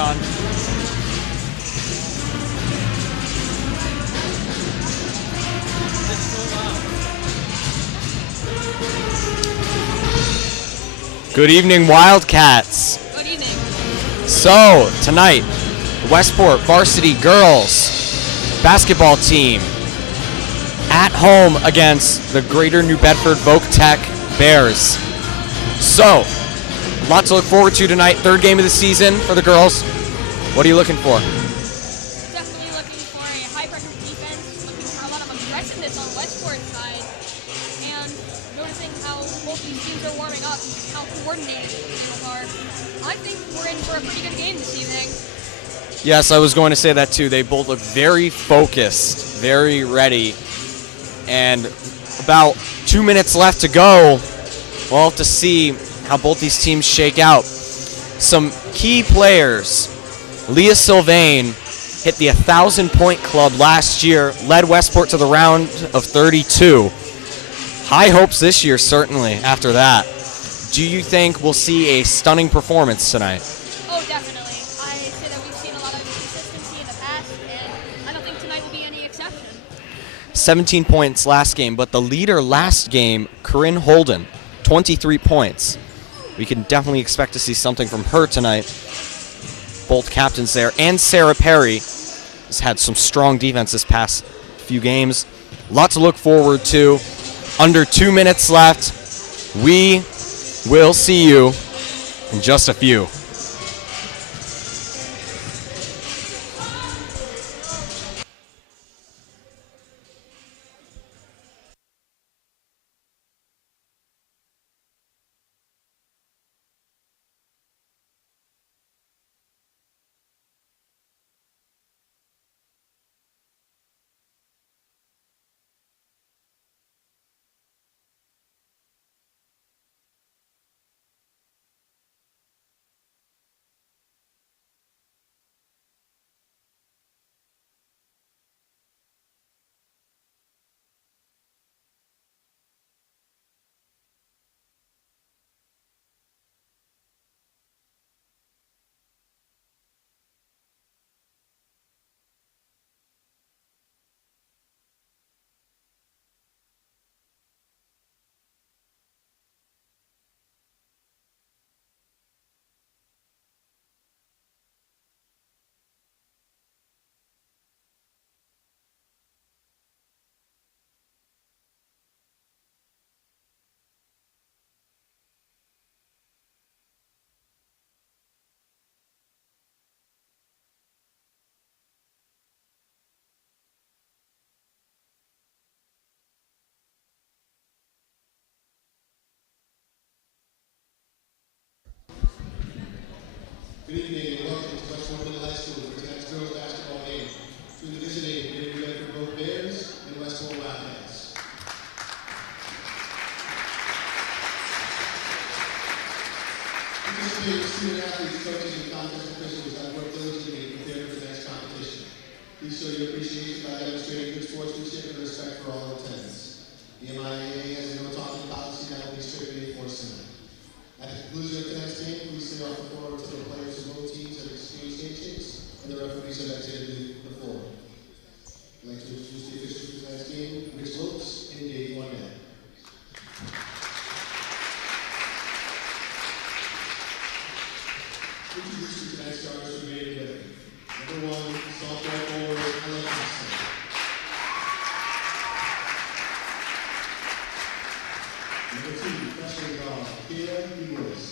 on. Good evening, Wildcats. Good evening. So, tonight, the Westport varsity girls basketball team at home against the Greater New Bedford Voc Tech Bears. So, lots to look forward to tonight. Third game of the season for the girls. What are you looking for? Definitely looking for a high-pressure defense, looking for a lot of aggressiveness on Westport's side, and noticing how both these teams are warming up, how coordinated these are. I think we're in for a pretty good game this evening. Yes, I was going to say that too. They both look very focused, very ready. And about 2 minutes left to go. We'll have to see how both these teams shake out. Some key players. Leah Sylvain hit the 1,000-point club last year, led Westport to the round of 32. High hopes this year, certainly, after that. Do you think we'll see a stunning performance tonight? Oh, definitely. I say that we've seen a lot of consistency in the past, and I don't think tonight will be any exception. 17 points last game, but the leader last game, Corinne Holden, 23 points. We can definitely expect to see something from her tonight. Both captains there, and Sarah Perry has had some strong defense this past few games. Lots to look forward to. Under 2 minutes left. We will see you in just a few. Good evening and welcome to Westport Middle High School for tonight's girls basketball game between the visiting Greater New Bedford Voc Bears and Westport Wildcats. Participating student athletes, coaches, and contest officials have worked diligently to prepare for tonight's competition. Please show your appreciation by demonstrating good sportsmanship and respect for all attendants. The MIAA has a no talking policy that will be strictly enforced tonight. At the conclusion of tonight's game, please stay off the floor until the players of both teams have exchanged handshakes and the referees have exited the floor. I'd like to introduce the officials for tonight's game, Rich Lopes and Dave Barnett. Introducing tonight's starters for Greater New Bedford. Number 1, sophomore forward, Ella Thompson. Number 2, freshman guard, Kira Lewis.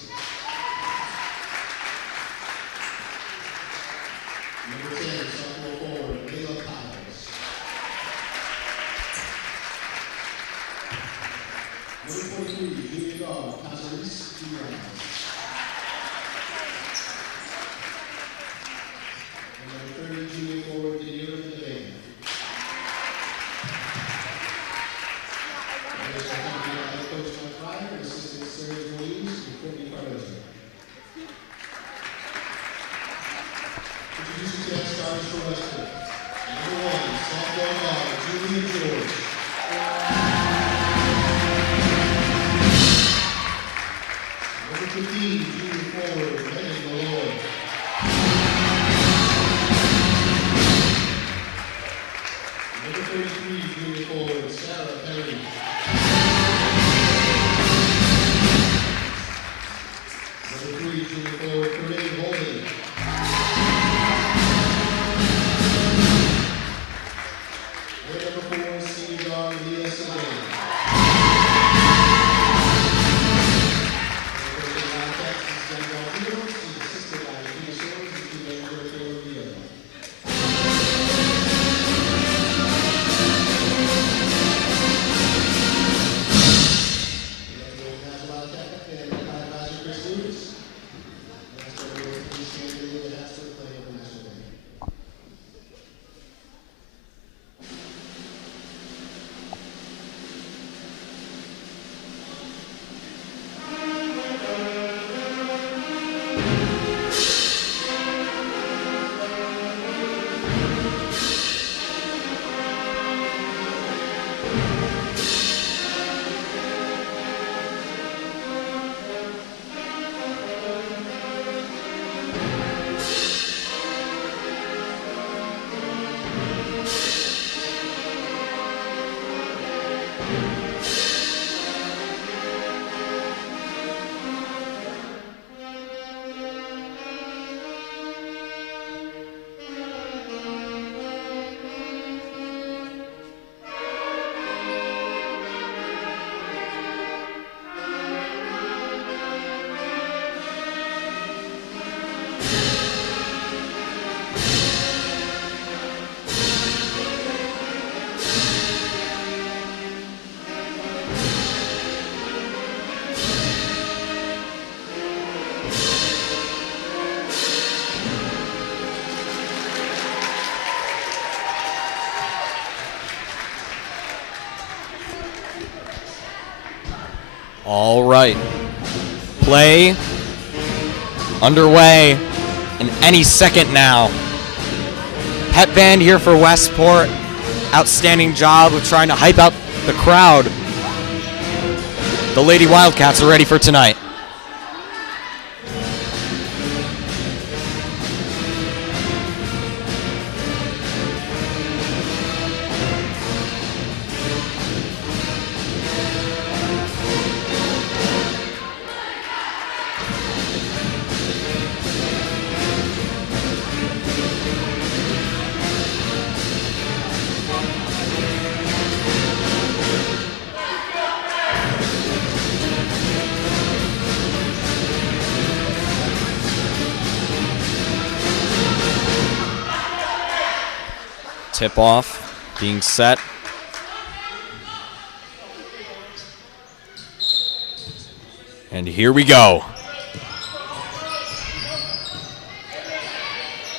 Number 10, sophomore forward, Layla Powers. Number 43, junior guard, Casalis Diaz. And number 30, junior forward, Danilo Levane. Coach Mike Ryan, and assistant Sarah Williams, and Courtney Cardozo. Introducing tonight's starters for Westport. Number 1, sophomore guard, Julia George. Number 2, All right. Play underway in any second now. Pep band here for Westport. Outstanding job of trying to hype up the crowd. The Lady Wildcats are ready for tonight. Tip off being set. And here we go.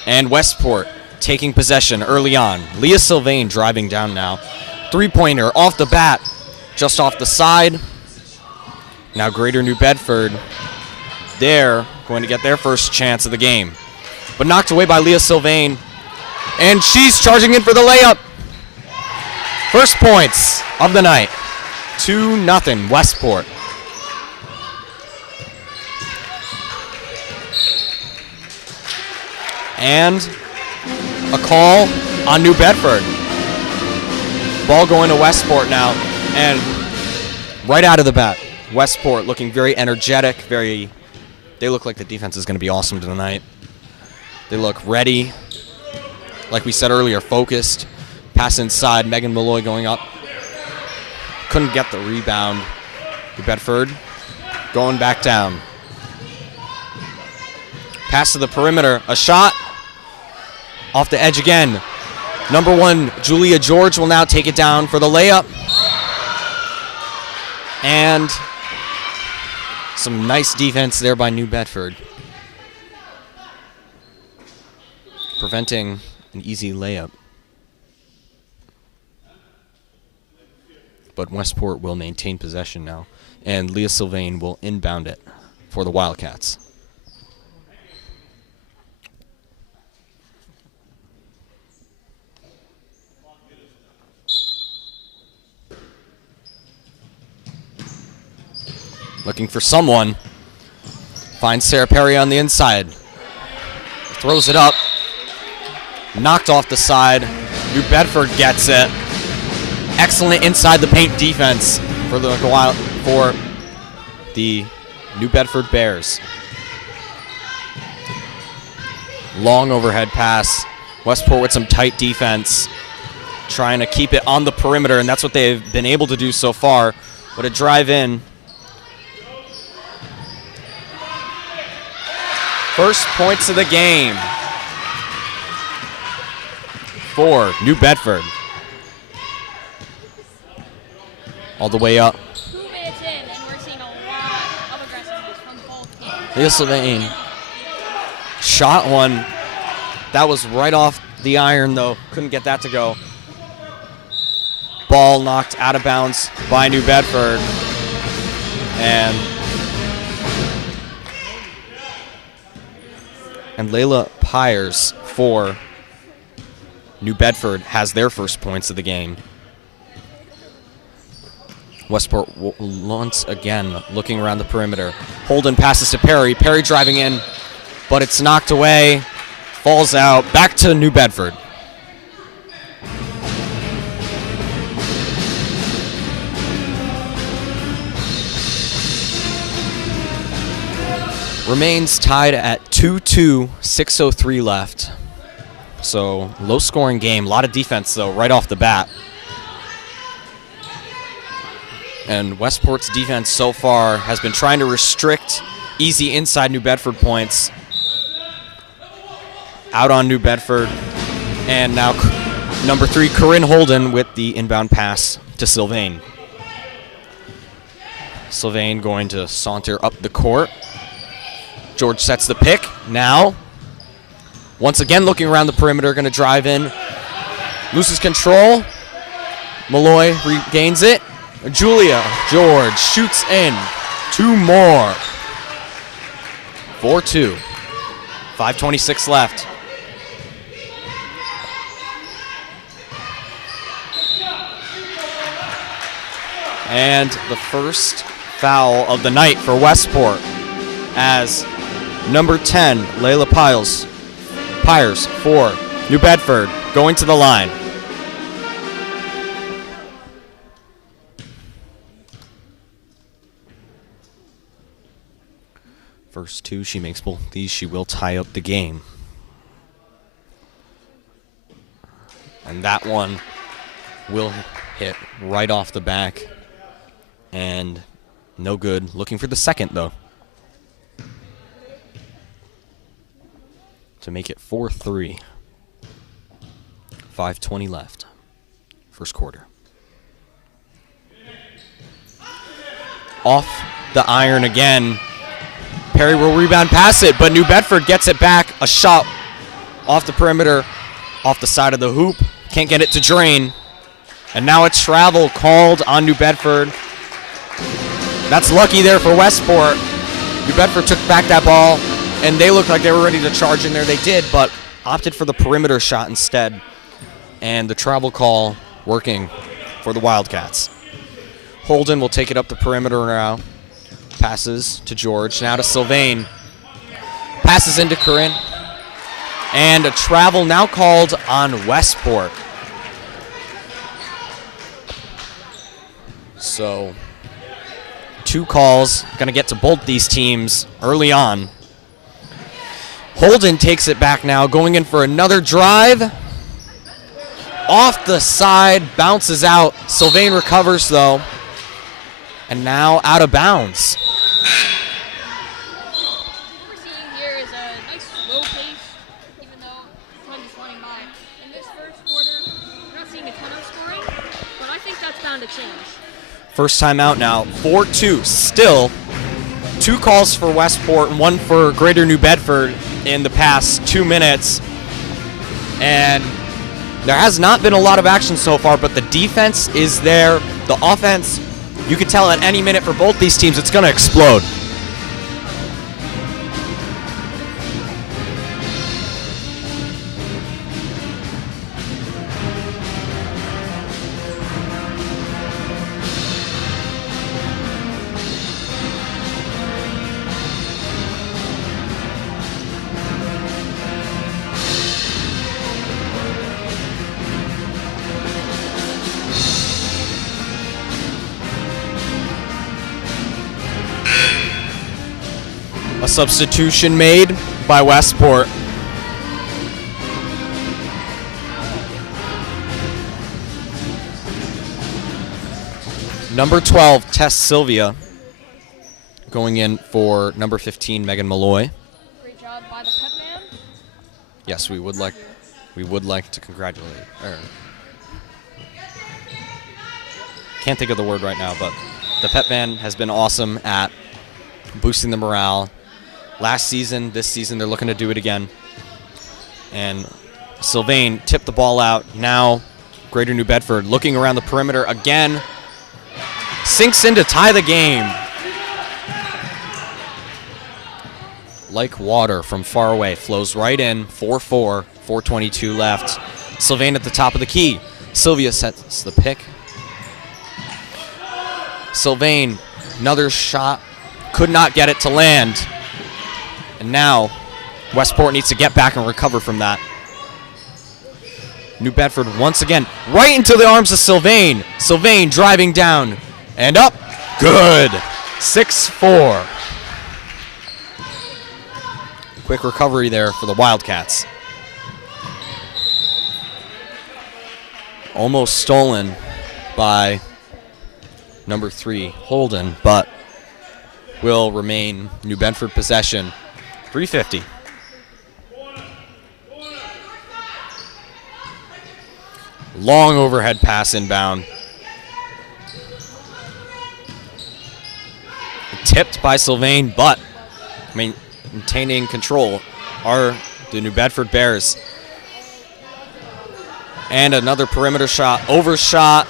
And Westport taking possession early on. Leah Sylvain driving down now. Three-pointer off the bat, just off the side. Now Greater New Bedford, they're going to get their first chance of the game. But knocked away by Leah Sylvain. And she's charging in for the layup. First points of the night. 2-0 Westport. And a call on New Bedford. Ball going to Westport now. And right out of the bat, Westport looking very energetic. They look like the defense is going to be awesome tonight. They look ready. Like we said earlier, focused. Pass inside, Megan Malloy going up. Couldn't get the rebound. New Bedford going back down. Pass to the perimeter, a shot. Off the edge again. Number 1, Julia George will now take it down for the layup. And some nice defense there by New Bedford. Preventing an easy layup. But Westport will maintain possession now. And Leah Sylvain will inbound it for the Wildcats. Looking for someone. Finds Sarah Perry on the inside. Throws it up. Knocked off the side. New Bedford gets it. Excellent inside the paint defense for the New Bedford Bears. Long overhead pass. Westport with some tight defense. Trying to keep it on the perimeter, and that's what they've been able to do so far. But a drive in. First points of the game for New Bedford. All the way up. 2 minutes in, and we're seeing a lot of aggressiveness from both teams. Leah Sylvain shot one. That was right off the iron, though. Couldn't get that to go. Ball knocked out of bounds by New Bedford. And Layla Pyers for New Bedford has their first points of the game. Westport once again looking around the perimeter. Holden passes to Perry. Perry driving in, but it's knocked away. Falls out. Back to New Bedford. Remains tied at 2-2, 6:03 left. So low scoring game. A lot of defense though right off the bat. And Westport's defense so far has been trying to restrict easy inside New Bedford points. Out on New Bedford. And now number 3, Corinne Holden with the inbound pass to Sylvain. Sylvain going to saunter up the court. George sets the pick. Now, once again looking around the perimeter, going to drive in. Loses control. Malloy regains it. Julia George shoots in. 2 more. 4-2. 5:26 left. And the first foul of the night for Westport as number 10, Layla Pyers for New Bedford going to the line. First 2, she makes both these. She will tie up the game. And that one will hit right off the back. And no good. Looking for the second, though. To make it 4-3. 5:20 left. First quarter. Off the iron again. Perry will rebound pass it, but New Bedford gets it back. A shot off the perimeter, off the side of the hoop. Can't get it to drain. And now a travel called on New Bedford. That's lucky there for Westport. New Bedford took back that ball, and they looked like they were ready to charge in there. They did, but opted for the perimeter shot instead. And the travel call working for the Wildcats. Holden will take it up the perimeter now. Passes to George, now to Sylvain. Passes into Corinne. And a travel now called on Westport. So 2 calls, gonna get to both these teams early on. Holden takes it back now, going in for another drive. Off the side, bounces out. Sylvain recovers though. And now out of bounds. What we're seeing here is a nice slow pace, even though time is running by. In this first quarter, we're not seeing a ton of scoring, but I think that's bound to change. First time out now, 4-2. Still, 2 calls for Westport and 1 for Greater New Bedford in the past 2 minutes. And there has not been a lot of action so far, but the defense is there. The offense, you can tell at any minute for both these teams, it's going to explode. A substitution made by Westport. Number 12, Tess Sylvia, going in for number 15, Megan Malloy. Great job by the pep man. Yes, we would like to congratulate her. Can't think of the word right now, but the pep man has been awesome at boosting the morale. Last season, this season, they're looking to do it again. And Sylvain tipped the ball out. Now, Greater New Bedford looking around the perimeter again. Sinks in to tie the game. Like water from far away. Flows right in. 4-4. 4:22 left. Sylvain at the top of the key. Sylvia sets the pick. Sylvain, another shot. Could not get it to land. And now, Westport needs to get back and recover from that. New Bedford once again, right into the arms of Sylvain. Sylvain driving down and up. Good. 6-4. Quick recovery there for the Wildcats. Almost stolen by number 3, Holden, but will remain New Bedford possession. 3:50. Long overhead pass inbound. Tipped by Sylvain, but maintaining control are the New Bedford Bears. And another perimeter shot, overshot.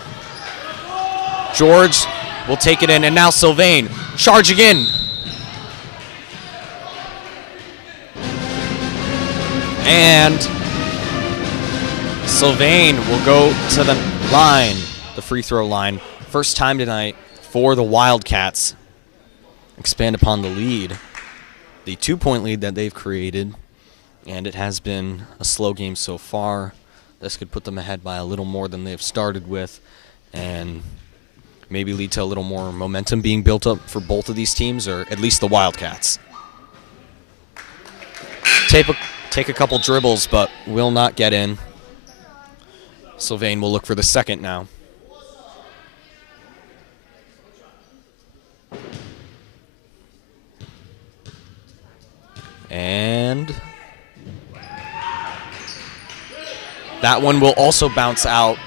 George will take it in, and now Sylvain charging in. And Sylvain will go to the line, the free throw line. First time tonight for the Wildcats. Expand upon the lead, the 2-point lead that they've created, and it has been a slow game so far. This could put them ahead by a little more than they've started with, and maybe lead to a little more momentum being built up for both of these teams, or at least the Wildcats. Take a couple dribbles, but will not get in. Sylvain will look for the second now. And that one will also bounce out.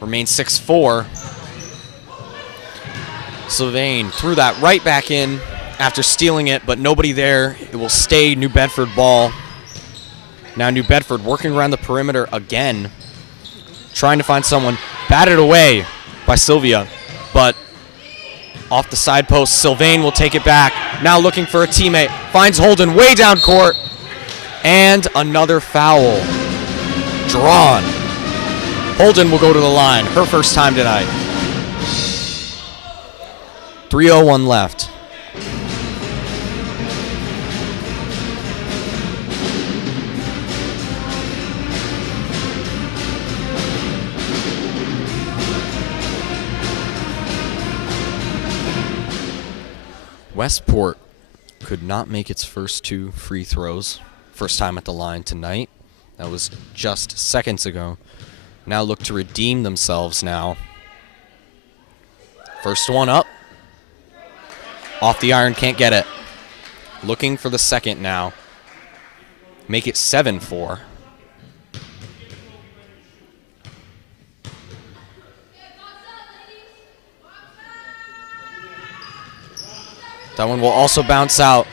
Remains 6-4. Sylvain threw that right back in after stealing it, but nobody there. It will stay New Bedford ball. Now New Bedford working around the perimeter again, trying to find someone. Batted away by Sylvia, but off the side post, Sylvain will take it back. Now looking for a teammate. Finds Holden way down court. And another foul drawn. Holden will go to the line. Her first time tonight. 3:01 left. Westport could not make its first 2 free throws. First time at the line tonight. That was just seconds ago. Now look to redeem themselves now. First one up. Off the iron, can't get it. Looking for the second now. Make it 7-4. That one will also bounce out.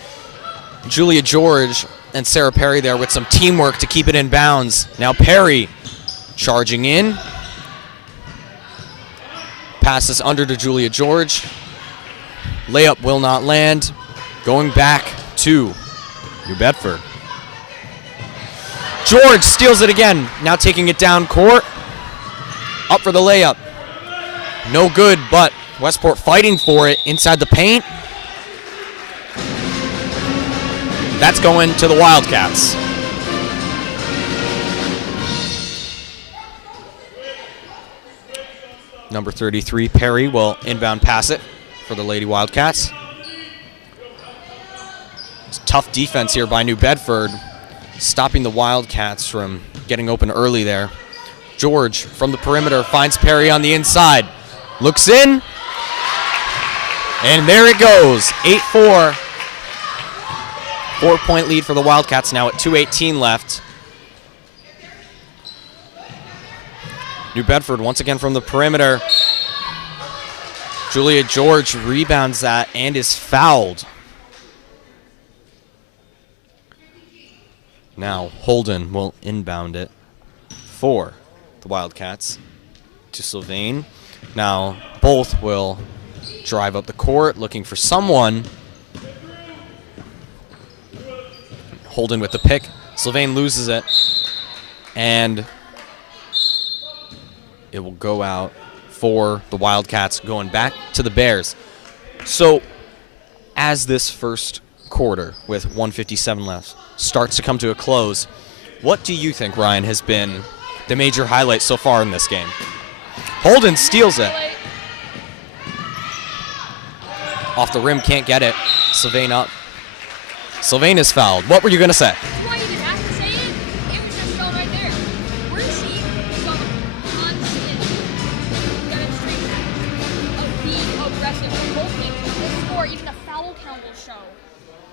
Julia George and Sarah Perry there with some teamwork to keep it in bounds. Now Perry charging in. Passes under to Julia George. Layup will not land. Going back to New Bedford. George steals it again. Now taking it down court. Up for the layup. No good, but Westport fighting for it inside the paint. That's going to the Wildcats. Number 33, Perry, will inbound pass it for the Lady Wildcats. It's tough defense here by New Bedford, stopping the Wildcats from getting open early there. George from the perimeter finds Perry on the inside. Looks in. And there it goes. 8-4. 4-point lead for the Wildcats now at 2:18 left. New Bedford once again from the perimeter. Julia George rebounds that and is fouled. Now Holden will inbound it for the Wildcats to Sylvain. Now both will drive up the court looking for someone. Holden with the pick. Sylvain loses it. And it will go out for the Wildcats, going back to the Bears. So as this first quarter with 1:57 left starts to come to a close, what do you think, Ryan, has been the major highlight so far in this game? Holden steals it. Off the rim, can't get it. Sylvain up. Sylvain is fouled. What were you going to say? Why you didn't have to say it? It was just shown right there. We're seeing some constant demonstration of being aggressive from both teams. The score, even the foul count will show.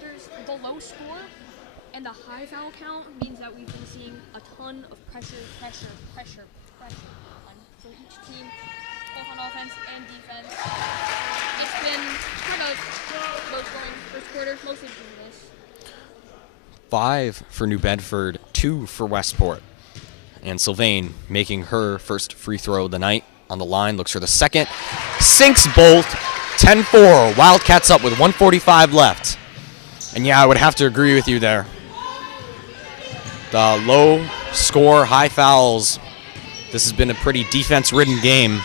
There's the low score and the high foul count means that we've been seeing a ton of pressure on for each team, both on offense and defense. It's been kind of low-scoring first quarter, mostly due to this. 5 for New Bedford, 2 for Westport. And Sylvain making her first free throw of the night on the line. Looks for the second. Sinks both 10-4, Wildcats up with 1:45 left. And yeah, I would have to agree with you there. The low score, high fouls. This has been a pretty defense-ridden game,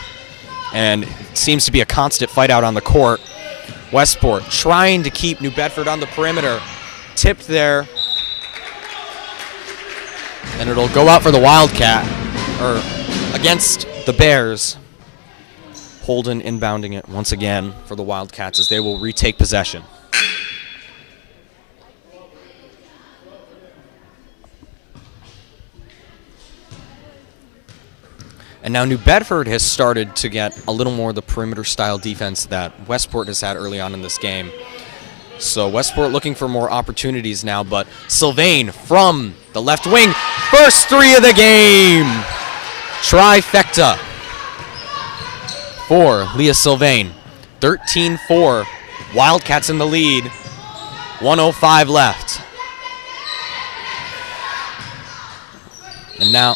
and it seems to be a constant fight out on the court. Westport trying to keep New Bedford on the perimeter. Tipped there. And it'll go out for the Wildcat, or against the Bears. Holden inbounding it once again for the Wildcats as they will retake possession. And now New Bedford has started to get a little more of the perimeter style defense that Westport has had early on in this game. So Westport looking for more opportunities now, but Sylvain from the left wing, first three of the game. Trifecta for Leah Sylvain. 13-4, Wildcats in the lead, 1:05 left. And now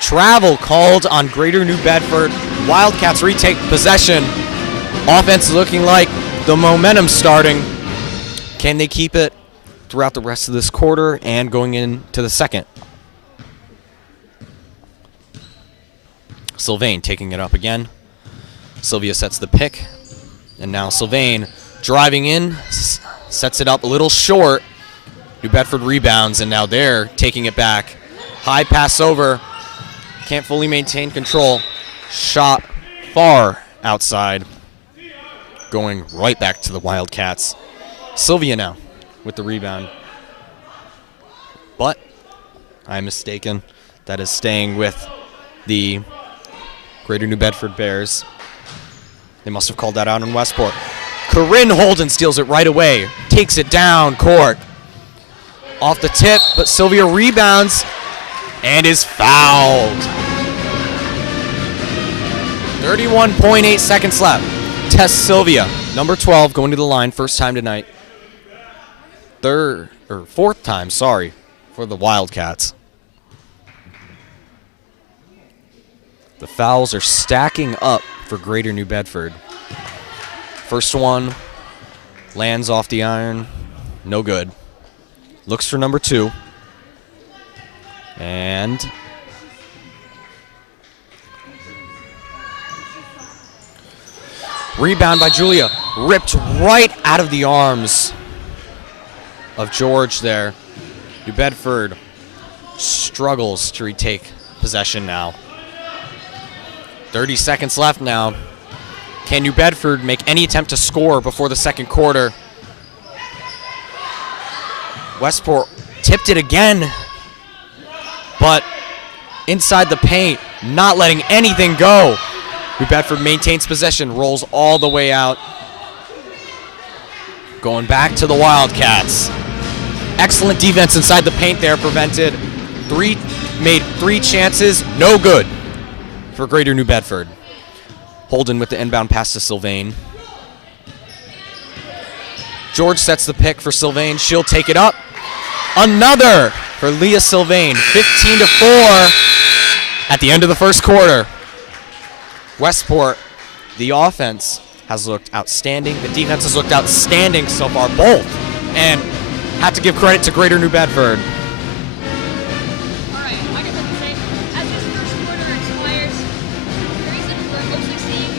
travel called on Greater New Bedford. Wildcats retake possession. Offense looking like the momentum starting. Can they keep it throughout the rest of this quarter and going into the second? Sylvain taking it up again. Sylvia sets the pick. And now Sylvain driving in, sets it up a little short. New Bedford rebounds, and now they're taking it back. High pass over. Can't fully maintain control. Shot far outside. Going right back to the Wildcats. Sylvia now with the rebound. But I'm mistaken. That is staying with the Greater New Bedford Bears. They must have called that out in Westport. Corinne Holden steals it right away. Takes it down court. Off the tip, but Sylvia rebounds and is fouled. 31.8 seconds left. Tess Sylvia, number 12, going to the line, first time tonight. Fourth time, sorry, for the Wildcats. The fouls are stacking up for Greater New Bedford. First one lands off the iron, no good. Looks for number 2. And rebound by Julia, ripped right out of the arms of George there. New Bedford struggles to retake possession now. 30 seconds left now. Can New Bedford make any attempt to score before the second quarter? Westport tipped it again, but inside the paint, not letting anything go. New Bedford maintains possession, rolls all the way out. Going back to the Wildcats. Excellent defense inside the paint there, prevented. Made 3 chances, no good for Greater New Bedford. Holden with the inbound pass to Sylvain. George sets the pick for Sylvain. She'll take it up. Another for Leah Sylvain. 15-4 at the end of the first quarter. Westport, the offense has looked outstanding. The defense has looked outstanding so far, both. And have to give credit to Greater New Bedford. Alright, I guess I can say, as this first quarter expires, the reason we're mostly seeing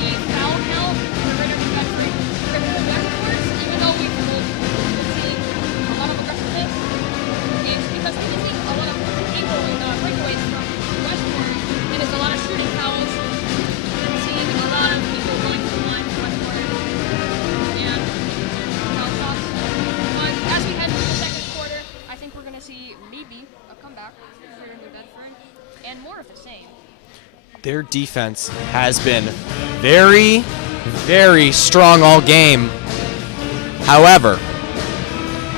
the foul count for Greater New Bedford compared to the Westport, even though we've been seeing a lot of aggressiveness, is because we've been seeing a lot of breakaways from Westport, and it's a lot of shooting fouls. We've been seeing a lot of people going to the line for Westport, and foul shots. But as we head into the second quarter, I think we're going to see maybe a comeback for Greater New Bedford, and more of the same. Their defense has been very, very strong all game. However,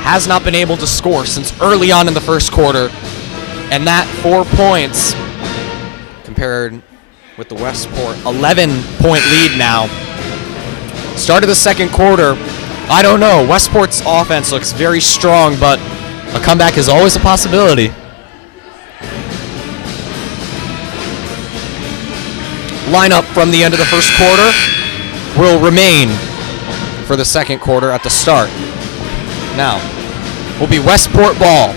has not been able to score since early on in the first quarter. And that 4 points compared with the Westport 11-point lead now. Start of the second quarter, I don't know. Westport's offense looks very strong, but a comeback is always a possibility. Lineup from the end of the first quarter. will remain for the second quarter at the start. Now, will be Westport ball.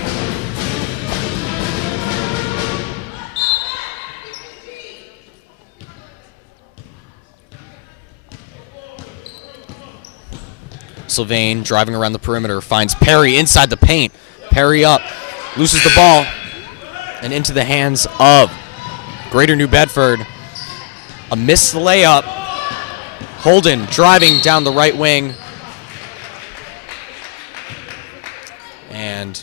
Sylvain driving around the perimeter, finds Perry inside the paint. Perry up, loses the ball, and into the hands of Greater New Bedford. A missed layup. Holden driving down the right wing. And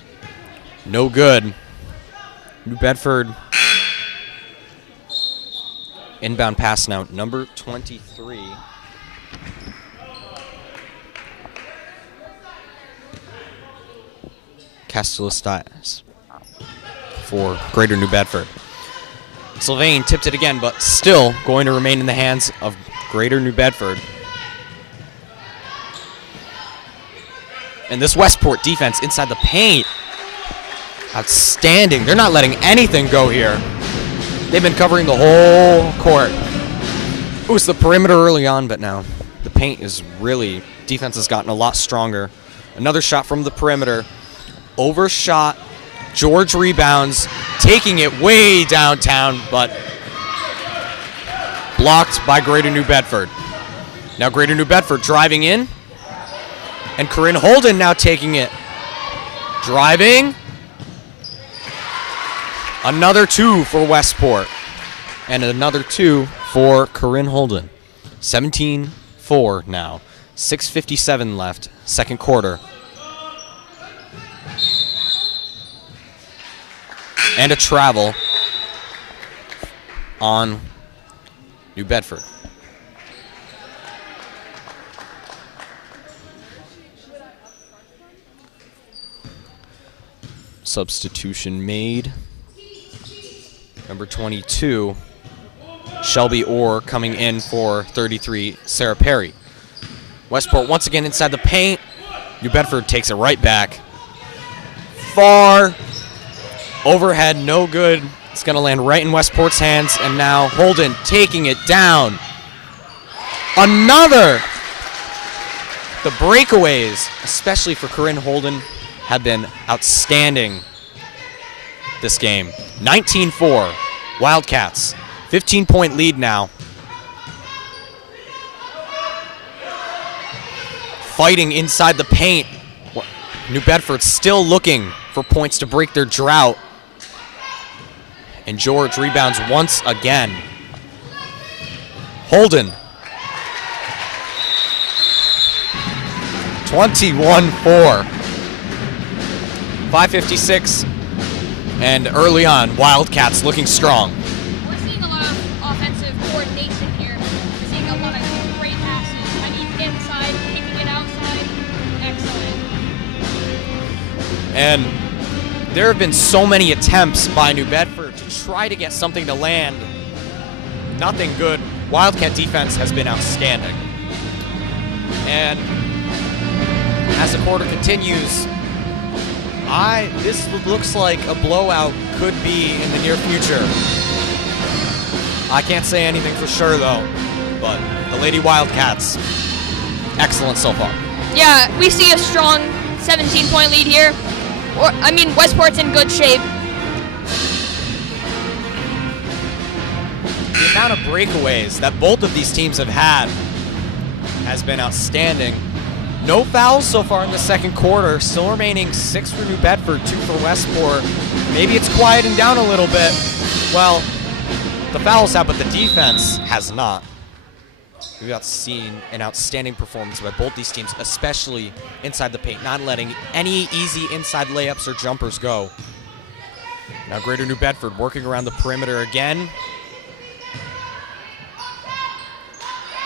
no good. New Bedford. Inbound pass now, number 23. Castellistas for Greater New Bedford. Sylvain tipped it again, but still going to remain in the hands of Greater New Bedford. And this Westport defense inside the paint, outstanding. They're not letting anything go here. They've been covering the whole court. It was the perimeter early on, but now the paint is really, defense has gotten a lot stronger. Another shot from the perimeter. Overshot. George rebounds, taking it way downtown, but blocked by Greater New Bedford. Now Greater New Bedford driving in, and Corinne Holden now taking it. Driving. Another two for Westport, and another two for Corinne Holden. 17-4 now. 6:57 left, second quarter. And a travel on New Bedford. Substitution made. Number 22, Shelby Orr coming in for 33, Sarah Perry. Westport once again inside the paint. New Bedford takes it right back. Far. Overhead, no good. It's going to land right in Westport's hands, and now Holden taking it down. Another! The breakaways, especially for Corinne Holden, have been outstanding this game. 19-4, Wildcats. 15-point lead now. Fighting inside the paint. New Bedford still looking for points to break their drought. And George rebounds once again. Holden. 21-4. 5:56. And early on, Wildcats looking strong. We're seeing a lot of offensive coordination here. We're seeing a lot of great passes. I mean, inside, keeping it outside. Excellent. And there have been so many attempts by New Bedford to try to get something to land. Nothing good. Wildcat defense has been outstanding. And as the quarter continues, this looks like a blowout could be in the near future. I can't say anything for sure though, but the Lady Wildcats, excellent so far. Yeah, we see a strong 17-point lead here. Westport's in good shape. The amount of breakaways that both of these teams have had has been outstanding. No fouls so far in the second quarter. Still remaining 6 for New Bedford, 2 for Westport. Maybe it's quieting down a little bit. Well, the fouls have, but the defense has not. We've seen an outstanding performance by both these teams, especially inside the paint, not letting any easy inside layups or jumpers go. Now Greater New Bedford working around the perimeter again.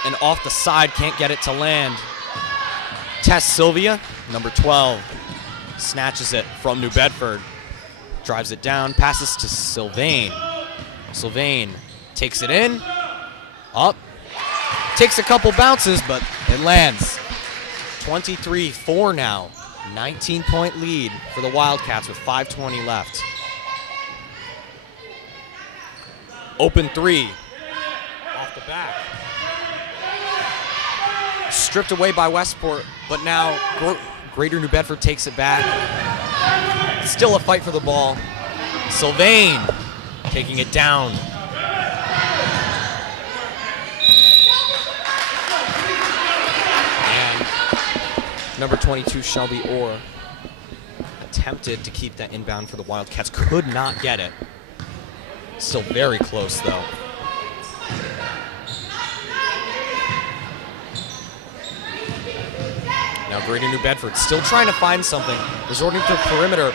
And off the side, can't get it to land. Tess Sylvia, number 12, snatches it from New Bedford. Drives it down, passes to Sylvain. Sylvain takes it in, up. Takes a couple bounces, but it lands. 23-4 now. 19-point lead for the Wildcats with 5:20 left. Open three. Off the back. stripped away by Westport, but now Greater New Bedford takes it back. Still a fight for the ball. Sylvain taking it down. And number 22, Shelby Orr, attempted to keep that inbound for the Wildcats. Could not get it. Still very close, though. Now Greater New Bedford still trying to find something. Resorting to the perimeter.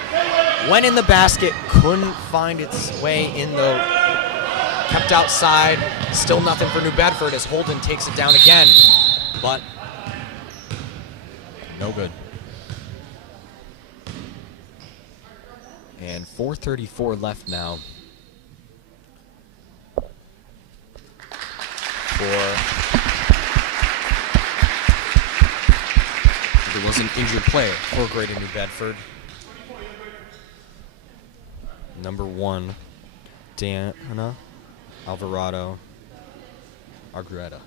Went in the basket. Couldn't find its way in, though. Kept outside. Still nothing for New Bedford as Holden takes it down again. But no good. And 4:34 left now. There was an injured player for Greater New Bedford. Number 1, Dana Alvarado Argueta.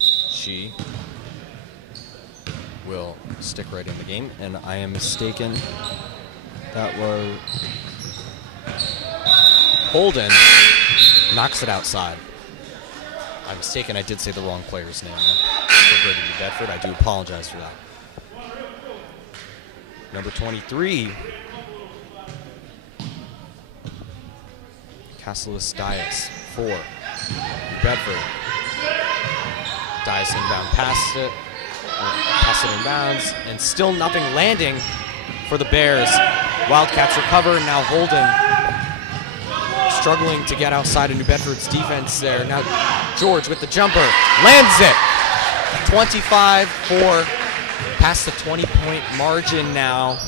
She will stick right in the game, and I am mistaken. That was Holden knocks it outside. I'm mistaken, I did say the wrong player's name for Greater New Bedford. I do apologize for that. Number 23, Cassius Dias for New Bedford. Dias inbound passed it inbounds, and still nothing landing for the Bears. Wildcats recover, and now Holden struggling to get outside of New Bedford's defense there. Now George with the jumper, lands it. 25-4, past the 20-point margin now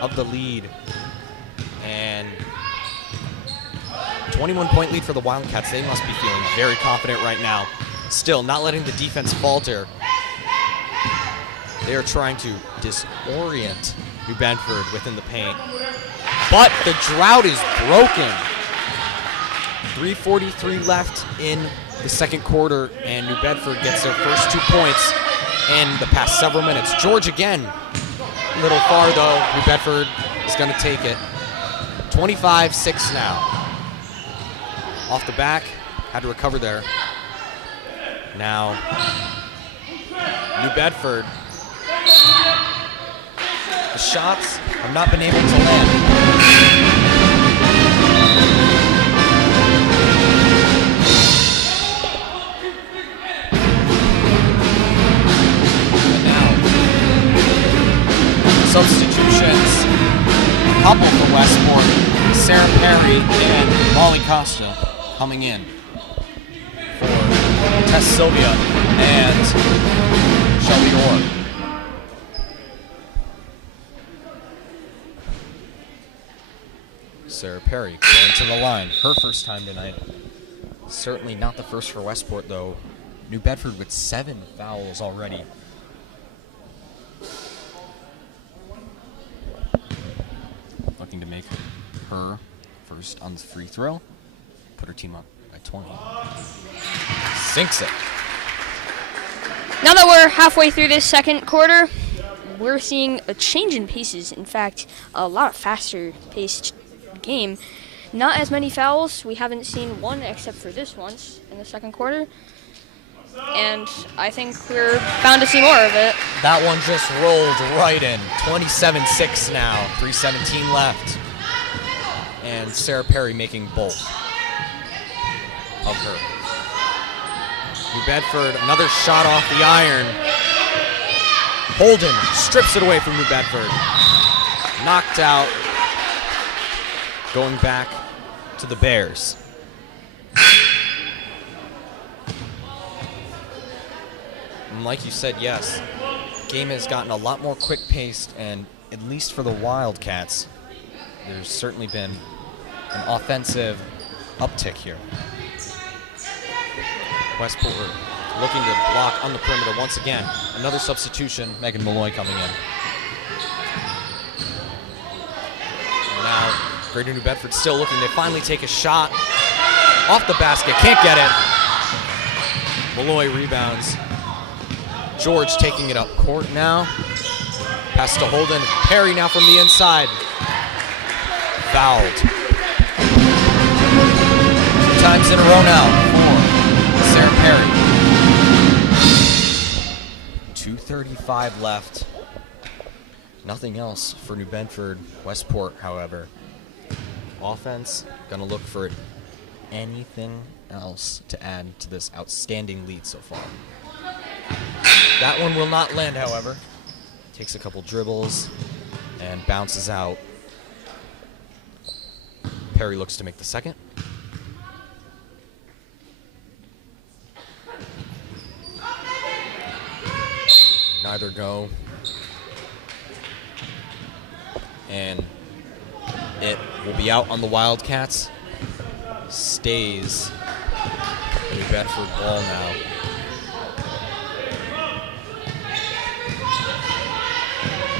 of the lead. And 21-point lead for the Wildcats. They must be feeling very confident right now. Still not letting the defense falter. They are trying to disorient New Bedford within the paint. But the drought is broken. 3:43 left in the second quarter, and New Bedford gets their first 2 points in the past several minutes. George again, a little far though. New Bedford is going to take it. 25-6 now. Off the back, had to recover there. Now, New Bedford. The shots have not been able to land. And now, substitutions. Couple for Westport. Sarah Perry and Molly Costa coming in for Tess Sylvia and Shelby Orr. Sarah Perry going to the line. Her first time tonight. Certainly not the first for Westport, though. New Bedford with 7 fouls already. Looking to make her first on the free throw. Put her team up by 20. Sinks it. Now that we're halfway through this second quarter, we're seeing a change in paces. In fact, a lot faster paced game. Not as many fouls. We haven't seen one except for this once in the second quarter. And I think we're bound to see more of it. That one just rolled right in. 27-6 now. 3:17 left. And Sarah Perry making both of her. New Bedford, another shot off the iron. Holden strips it away from New Bedford. Knocked out. Going back to the Bears. And like you said, yes, game has gotten a lot more quick-paced, and at least for the Wildcats, there's certainly been an offensive uptick here. Westport looking to block on the perimeter once again. Another substitution, Megan Malloy coming in. And now, Greater New Bedford still looking. They finally take a shot off the basket. Can't get it. Malloy rebounds. George taking it up court now. Pass to Holden. Perry now from the inside. Fouled. 2 times in a row now for Sarah Perry. 2:35 left. Nothing else for New Bedford. Westport, however. Offense, gonna look for anything else to add to this outstanding lead so far. That one will not land, however. Takes a couple dribbles and bounces out. Perry looks to make the second. Neither go. And it will be out on the Wildcats. Stays the New Bedford ball now.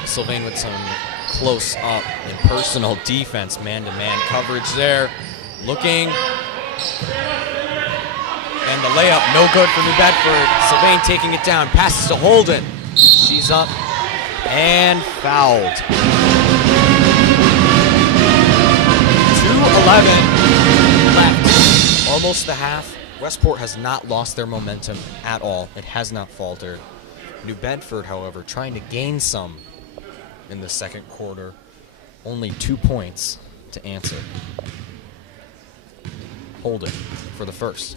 Sylvain with some close up and personal defense, man-to-man coverage there. Looking. And the layup, no good for New Bedford. Sylvain taking it down, passes to Holden. She's up and fouled. 2:11 left. Almost the half. Westport has not lost their momentum at all. It has not faltered. New Bedford, however, trying to gain some in the second quarter. Only 2 points to answer. Holden for the first.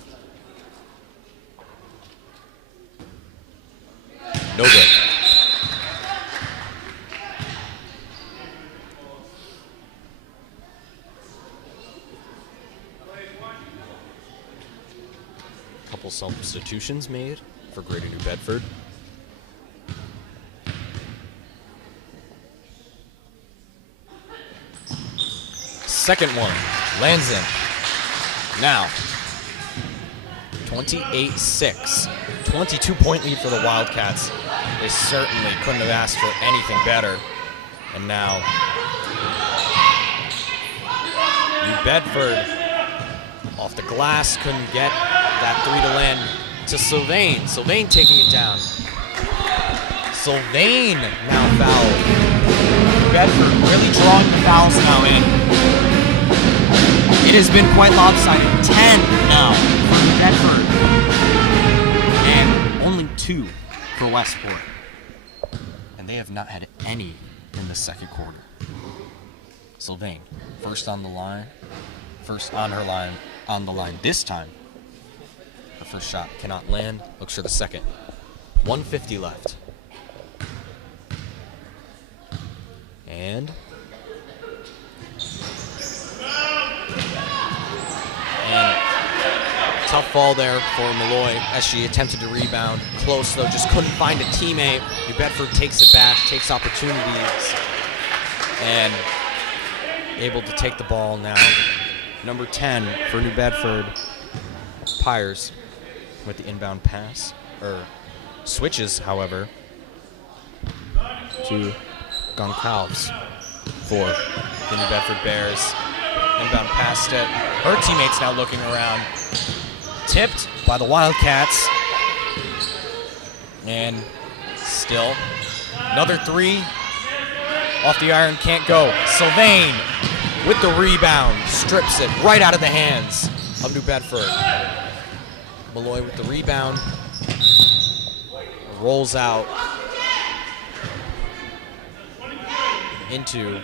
No good. Couple substitutions made for Greater New Bedford. Second one lands in. Now, 28-6. 22-point lead for the Wildcats. They certainly couldn't have asked for anything better. And now, New Bedford off the glass, couldn't get that three to land to Sylvain. Sylvain taking it down. Sylvain now fouled. New Bedford really drawing the fouls now in. It has been quite lopsided. 10 now for New Bedford. And only 2 for Westport. And they have not had any in the second quarter. Sylvain, first on the line. First on her line, on the line this time. Her first shot cannot land. Looks for the second. 1:50 left. And tough fall there for Malloy as she attempted to rebound. Close though, just couldn't find a teammate. New Bedford takes it back, takes opportunities, and able to take the ball now. Number 10 for New Bedford, Pyers with the inbound pass, switches, however, to Goncalves for the New Bedford Bears. Inbound pass to her teammates now looking around. Tipped by the Wildcats. And still another three off the iron, can't go. Sylvain with the rebound, strips it right out of the hands of New Bedford. Malloy with the rebound, rolls out into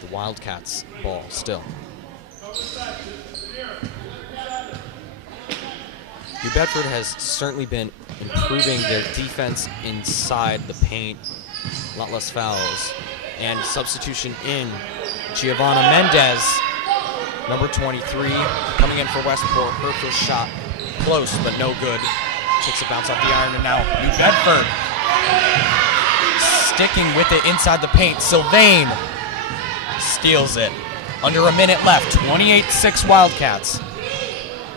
the Wildcats ball still. New Bedford has certainly been improving their defense inside the paint. A lot less fouls. And substitution in Giovanna Mendez, number 23, coming in for Westport. Her first shot close, but no good. Takes a bounce off the iron, and now New Bedford sticking with it inside the paint. Sylvain steals it. Under a minute left, 28-6 Wildcats.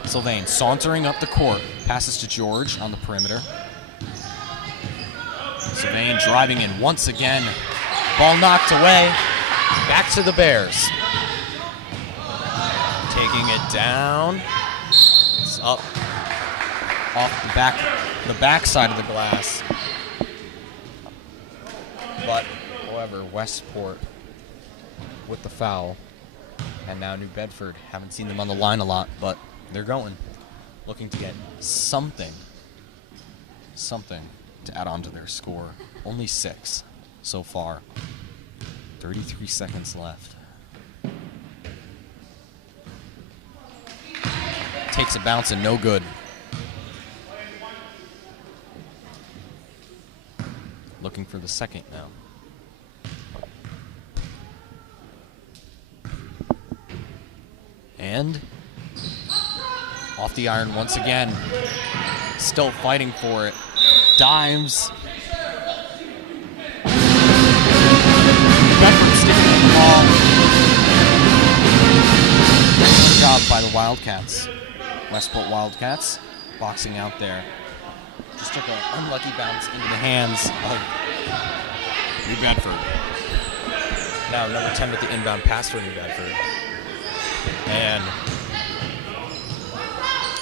Sylvain sauntering up the court. Passes to George on the perimeter. Sylvain driving in once again. Ball knocked away. Back to the Bears. Taking it down. It's up off the back side of the glass. But, however, Westport with the foul. And now New Bedford. Haven't seen them on the line a lot, but they're going. Looking to get something to add on to their score. Only 6 so far. 33 seconds left. Takes a bounce and no good. Looking for the second now. And off the iron once again. Still fighting for it. Dives. Bedford sticking with the ball. Good job by the Wildcats. Westport Wildcats boxing out there. Just took an unlucky bounce into the hands of New Bedford. Now number 10 with the inbound pass for New Bedford. And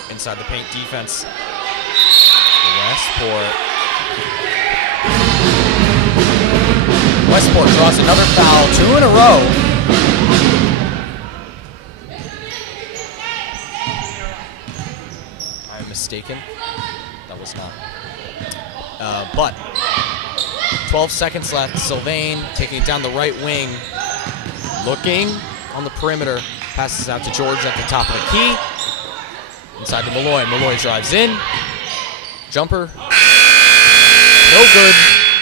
inside the paint defense, Westport draws another foul, 2 in a row. I'm mistaken. That was not. But 12 seconds left. Sylvain taking it down the right wing. Looking on the perimeter. Passes out to George at the top of the key. Inside to Malloy. Malloy drives in. Jumper. No good.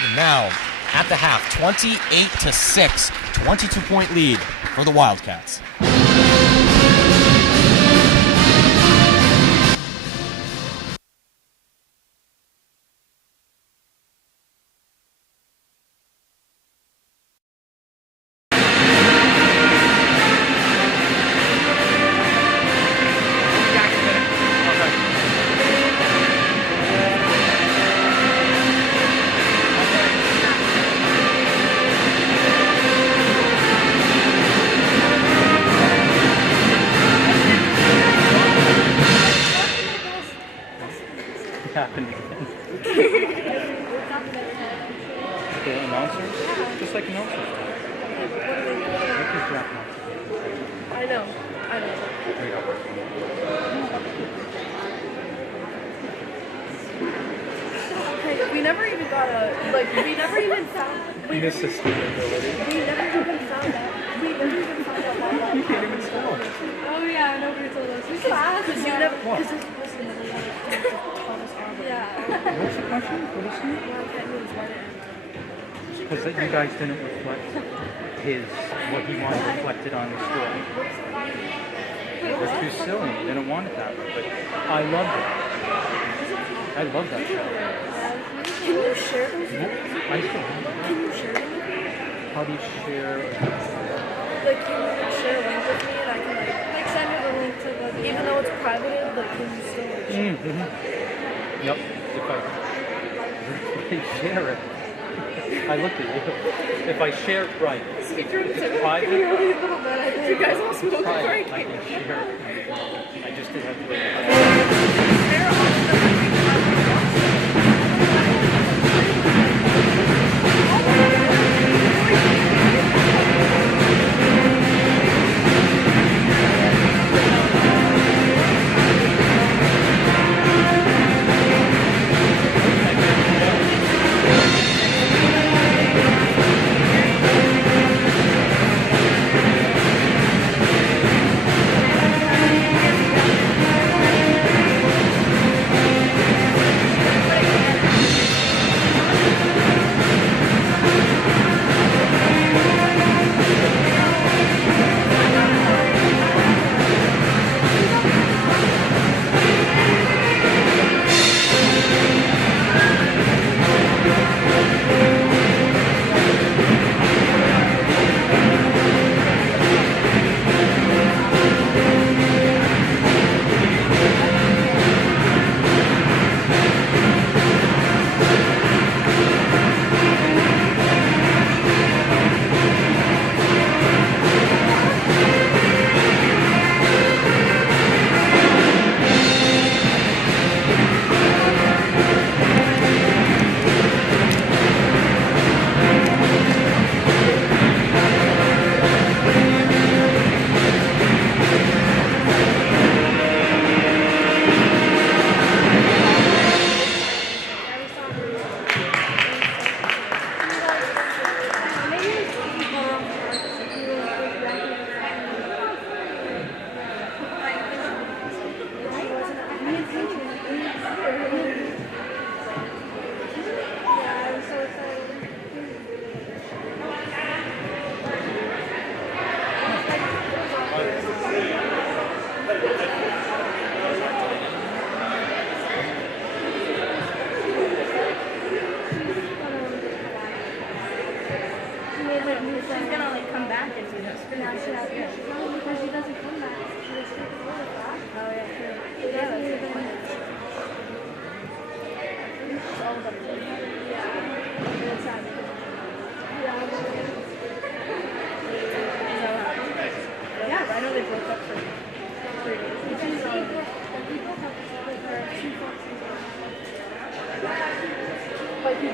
And now, at the half, 28-6. 22-point lead for the Wildcats. Happened again. The announcers? Just like announcers. I know. Hey, we never even got we never even found This is stability. We never even found out why. You can't even spell. Oh yeah, nobody told us. We class. Because you never. Because this person never taught us how. Yeah. What's the question? What is it? Well, I can't do is why it. Because you guys didn't reflect what he wanted reflected on the story. It was too silly. He didn't want it that way. But I loved it. I love that show. Can you share those? I still have it. Can you share them? How do you share? Can you share a link with me and I can send you the link to even though it's private, can you still share? Mm-hmm. Yep. If I share it. I looked at you. If I share it right, it's private. Really little bit. I think you guys all smoke before I I came. can share it. I just didn't have to. Share on the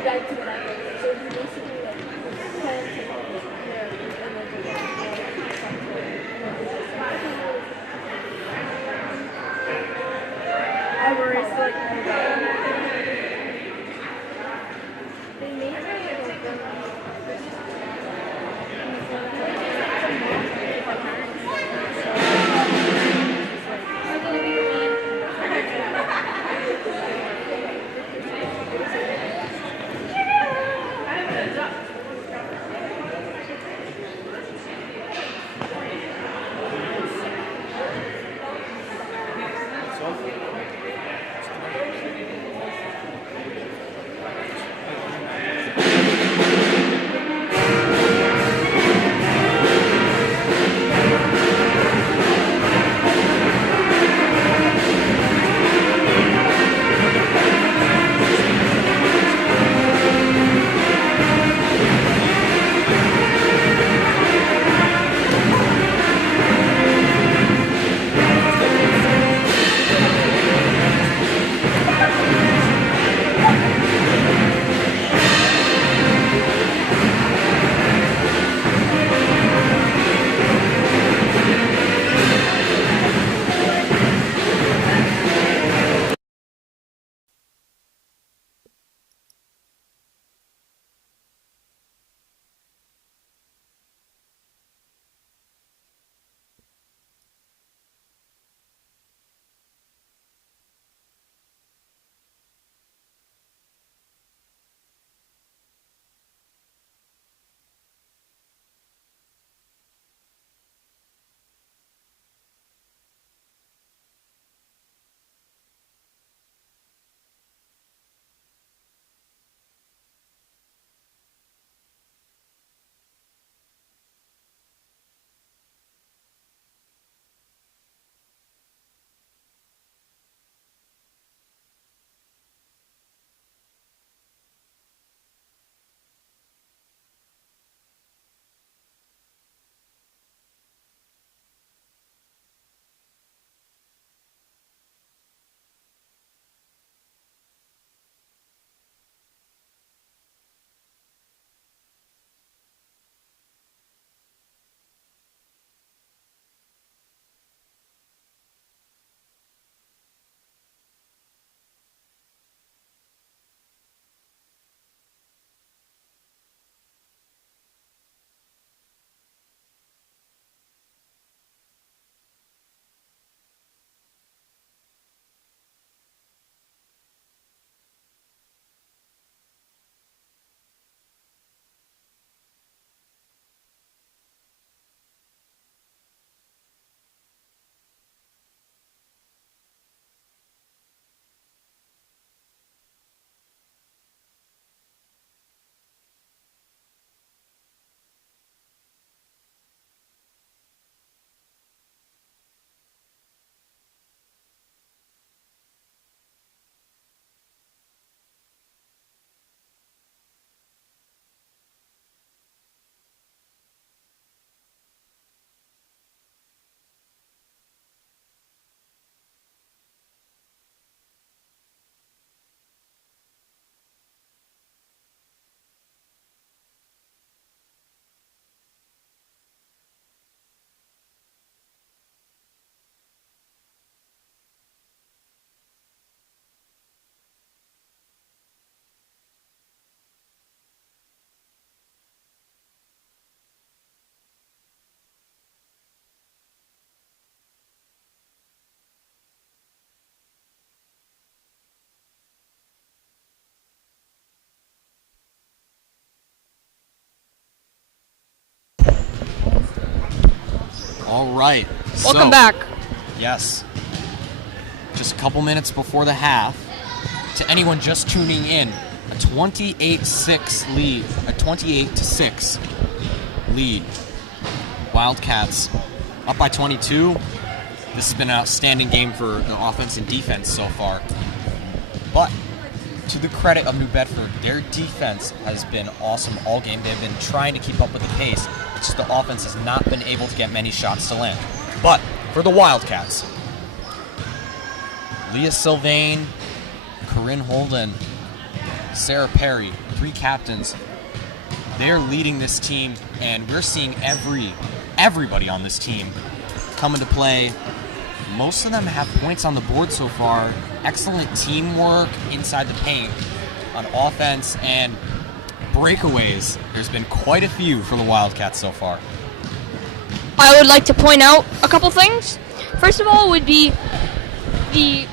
back to the back. So he basically like planned to there and then go back I worry so like they made it All right. Welcome back. Yes. Just a couple minutes before the half. To anyone just tuning in, a 28-6 lead, a 28-6 lead. Wildcats up by 22. This has been an outstanding game for the offense and defense so far. But to the credit of New Bedford, their defense has been awesome all game. They've been trying to keep up with the pace. It's just the offense has not been able to get many shots to land. But for the Wildcats, Leah Sylvain, Corinne Holden, Sarah Perry, three captains. They're leading this team, and we're seeing everybody on this team come into play. Most of them have points on the board so far. Excellent teamwork inside the paint on offense and breakaways. There's been quite a few for the Wildcats so far. I would like to point out a couple things. First of all would be the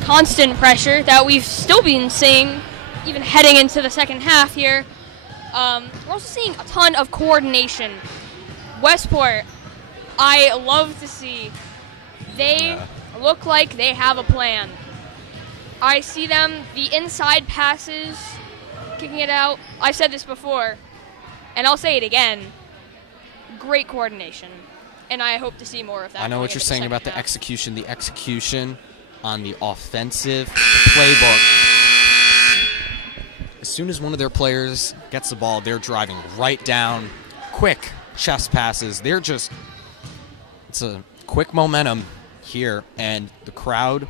constant pressure that we've still been seeing even heading into the second half here. We're also seeing a ton of coordination. Westport, I love to see. They look like they have a plan. I see them, the inside passes, kicking it out. I've said this before, and I'll say it again. Great coordination, and I hope to see more of that. I know going what you're into saying about second the half. execution. The execution on the offensive playbook. As soon as one of their players gets the ball, they're driving right down, quick chest passes. It's a quick momentum here, and the crowd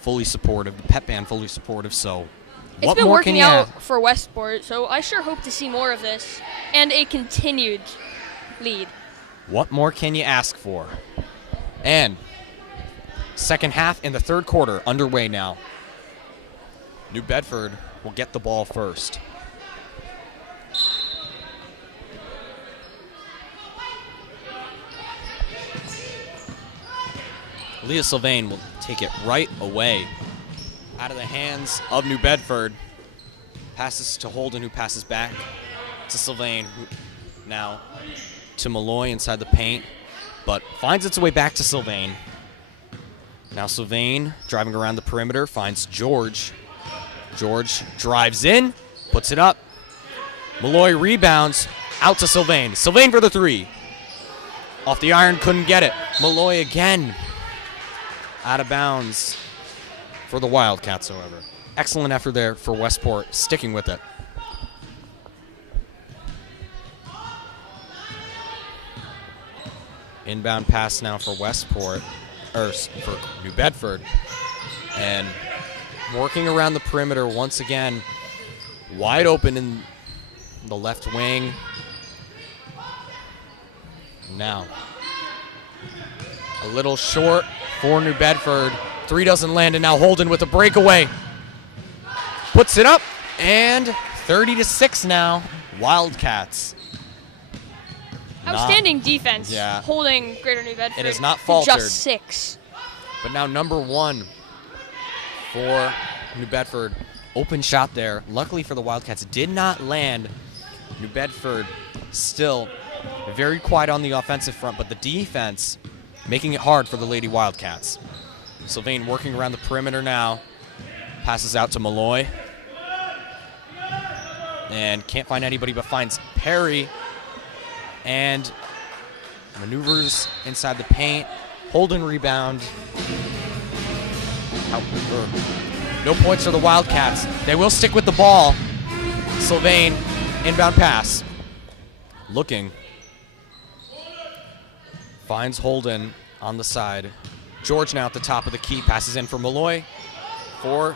fully supportive, the pep band fully supportive. So It's what been more can working you out ask? for Westport, so I sure hope to see more of this and a continued lead. What more can you ask for? And second half in the third quarter underway now. New Bedford will get the ball first. Leah Sylvain will take it right away out of the hands of New Bedford. Passes to Holden, who passes back to Sylvain, who now to Malloy inside the paint, but finds its way back to Sylvain. Now Sylvain driving around the perimeter, finds George. George drives in, puts it up. Malloy rebounds, out to Sylvain. Sylvain for the three. Off the iron, couldn't get it. Malloy again. Out of bounds for the Wildcats, however. Excellent effort there for Westport, sticking with it. Inbound pass now for Westport, or for New Bedford. And working around the perimeter once again, wide open in the left wing. Now, a little short for New Bedford. Three doesn't land, and now Holden with a breakaway. Puts it up, and 30-6 now, Wildcats. Outstanding defense, Yeah. holding Greater New Bedford. It has not to faltered. Just 6. But now number one for New Bedford. Open shot there. Luckily for the Wildcats, did not land. New Bedford still very quiet on the offensive front, but the defense making it hard for the Lady Wildcats. Sylvain working around the perimeter now. Passes out to Malloy. And can't find anybody, but finds Perry. And maneuvers inside the paint. Holden rebound. No points for the Wildcats. They will stick with the ball. Sylvain, inbound pass. Looking. Finds Holden on the side. George now at the top of the key. Passes in for Malloy. For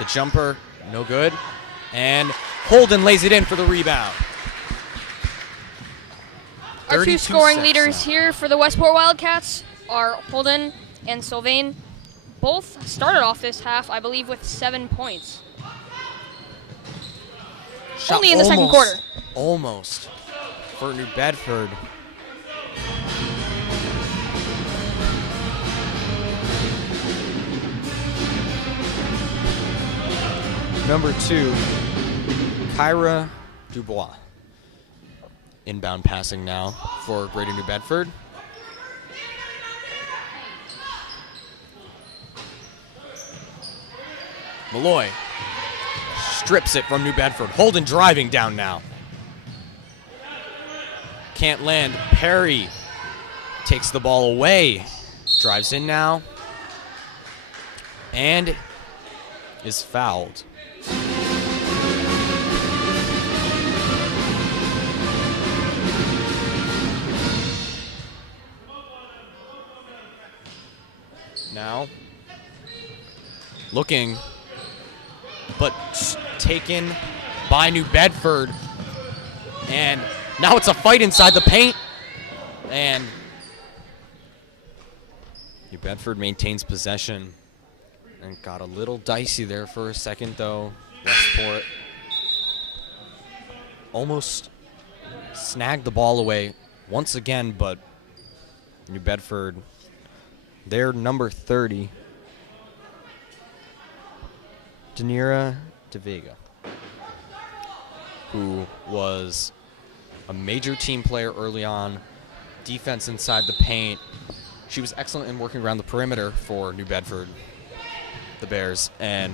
the jumper. No good. And Holden lays it in for the rebound. Our two scoring 32-6 leaders now. here for the Westport Wildcats are Holden and Sylvain. Both started off this half, I believe, with 7 points. Shot Only in the second quarter. Almost for New Bedford. Number 2, Kyra Dubois. Inbound passing now for Greater New Bedford. Malloy strips it from New Bedford. Holden driving down now. Can't land. Perry takes the ball away. Drives in now. And is fouled. Now, looking but taken by New Bedford. And now it's a fight inside the paint. And New Bedford maintains possession. And got a little dicey there for a second, though. Westport almost snagged the ball away once again, but New Bedford, their number 30, Danira De Vega, who was a major team player early on, defense inside the paint. She was excellent in working around the perimeter for New Bedford, the Bears, and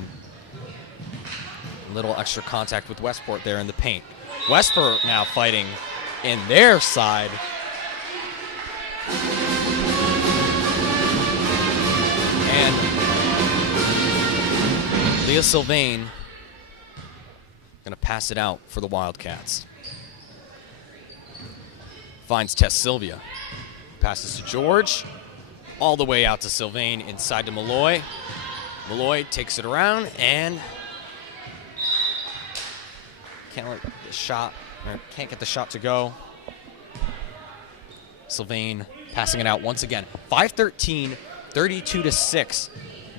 a little extra contact with Westport there in the paint. Westport now fighting in their side. And Leah Sylvain gonna pass it out for the Wildcats. Finds Tess Sylvia. Passes to George. All the way out to Sylvain, inside to Malloy. Malloy takes it around and can't get the shot to go. Sylvain passing it out once again. 5-13, 32-6.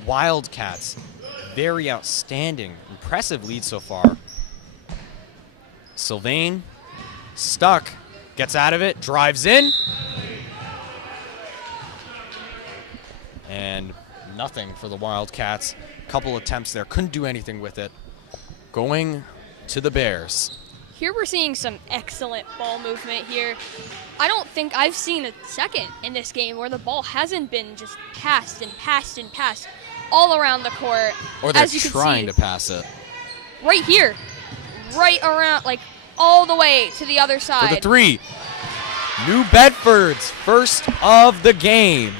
Wildcats, very outstanding, impressive lead so far. Sylvain stuck, gets out of it, drives in. And nothing for the Wildcats. Couple attempts there, couldn't do anything with it. Going to the Bears. Here we're seeing some excellent ball movement here. I don't think I've seen a second in this game where the ball hasn't been just passed and passed and passed all around the court. Or they're as you can trying see, to pass it. right here, right around, like all the way to the other side. For the three. New Bedford's first of the game.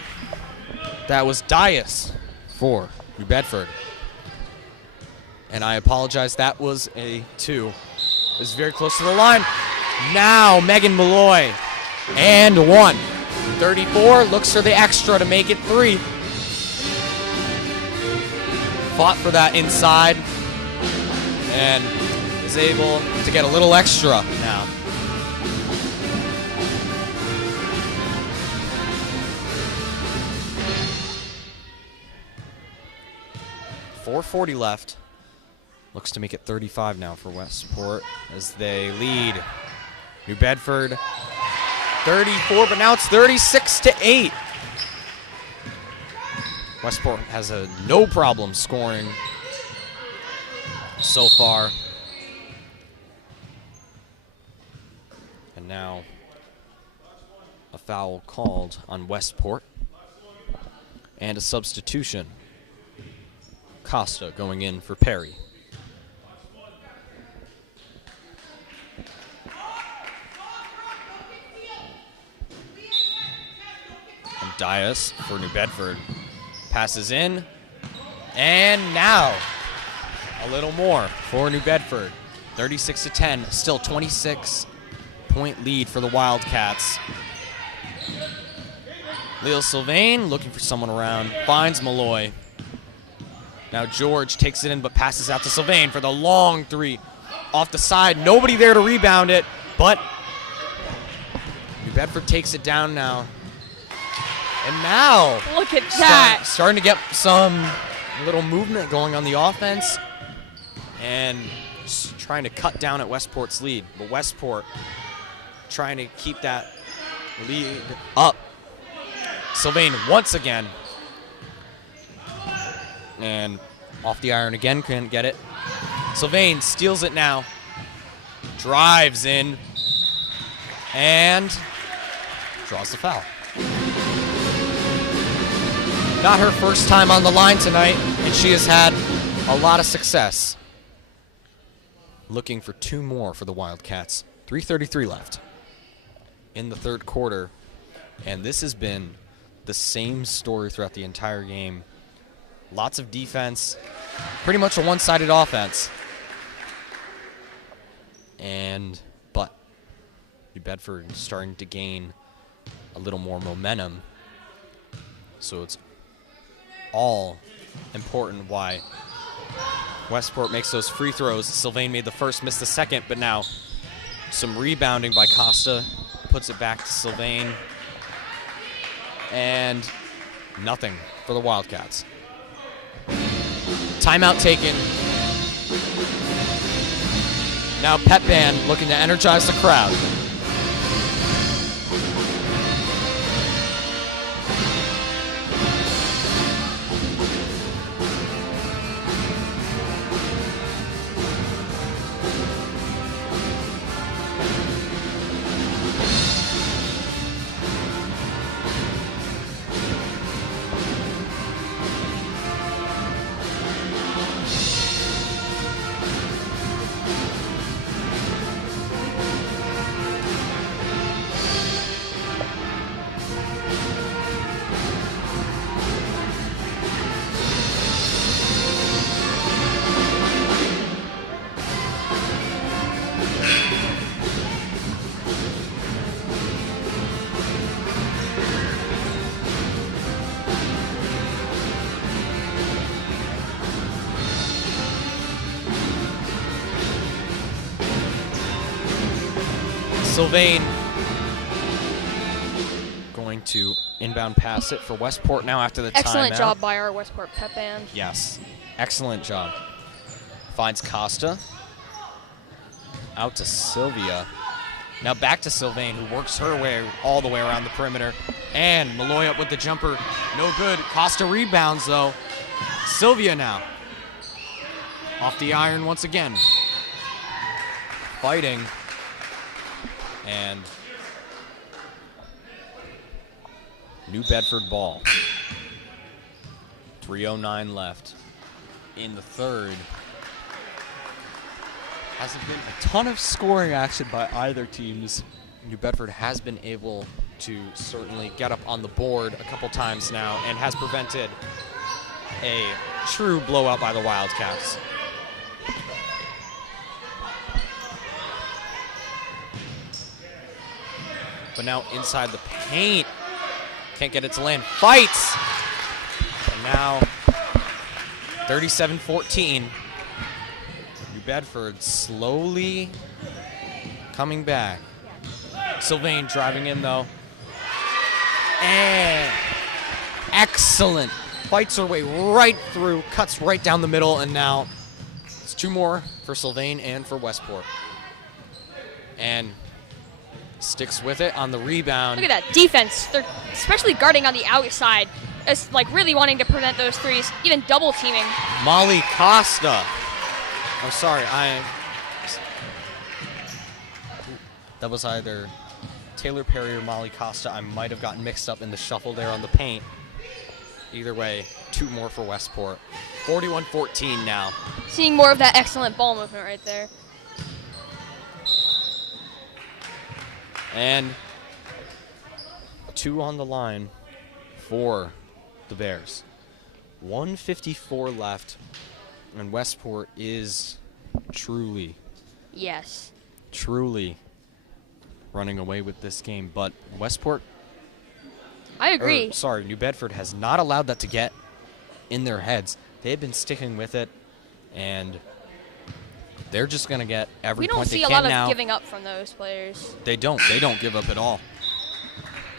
That was Dias for New Bedford. And I apologize, that was a 2. It was very close to the line. Now Megan Malloy. And 1. 34 looks for the extra to make it 3. Fought for that inside. And is able to get a little extra now. .440 left. Looks to make it 35 now for Westport as they lead. New Bedford 34, but now it's 36-8. Westport has no problem scoring so far. And now a foul called on Westport and a substitution. Costa going in for Perry. And Dias for New Bedford passes in. And now a little more for New Bedford. 36-10, still 26-point lead for the Wildcats. Leo Sylvain looking for someone around, finds Malloy. Now George takes it in but passes out to Sylvain for the long 3 off the side. Nobody there to rebound it, but New Bedford takes it down now. And now Look at that. starting to get some little movement going on the offense and just trying to cut down at Westport's lead. But Westport trying to keep that lead up. Sylvain once again. And off the iron again, couldn't get it. Sylvain steals it now. Drives in. And draws the foul. Not her first time on the line tonight, and she has had a lot of success. Looking for 2 more for the Wildcats. 3:33 left in the third quarter. And this has been the same story throughout the entire game. Lots of defense, pretty much a one-sided offense. But New Bedford is starting to gain a little more momentum. So it's all important why Westport makes those free throws. Sylvain made the first, missed the second, but now some rebounding by Costa puts it back to Sylvain. And nothing for the Wildcats. Timeout taken. Now Pep Band looking to energize the crowd. Sylvain going to inbound pass it for Westport now after the timeout. Excellent job by our Westport Pep Band. Yes, excellent job. Finds Costa. Out to Sylvia. Now back to Sylvain, who works her way all the way around the perimeter. And Malloy up with the jumper. No good. Costa rebounds, though. Sylvia now. Off the iron once again. Fighting. And New Bedford ball. 3:09 left in the third. Hasn't been a ton of scoring action by either teams. New Bedford has been able to certainly get up on the board a couple times now and has prevented a true blowout by the Wildcats. But now inside the paint. Can't get it to land. Fights! And now 37-14. New Bedford slowly coming back. Sylvain driving in though. And excellent. Fights her way right through, cuts right down the middle, and now it's two more for Sylvain and for Westport. And sticks with it on the rebound. Look at that defense. They're especially guarding on the outside. It's like really wanting to prevent those threes, even double teaming. Molly Costa. I'm sorry, that was either Taylor Perry or Molly Costa. I might have gotten mixed up in the shuffle there on the paint. Either way, two more for Westport. 41-14 now. Seeing more of that excellent ball movement right there. And two on the line for the Bears. 1:54 left, and Westport is truly running away with this game. But Westport, I agree. New Bedford has not allowed that to get in their heads. They've been sticking with it, and they're just going to get every point they can now. We don't see a lot of giving up from those players. They don't give up at all.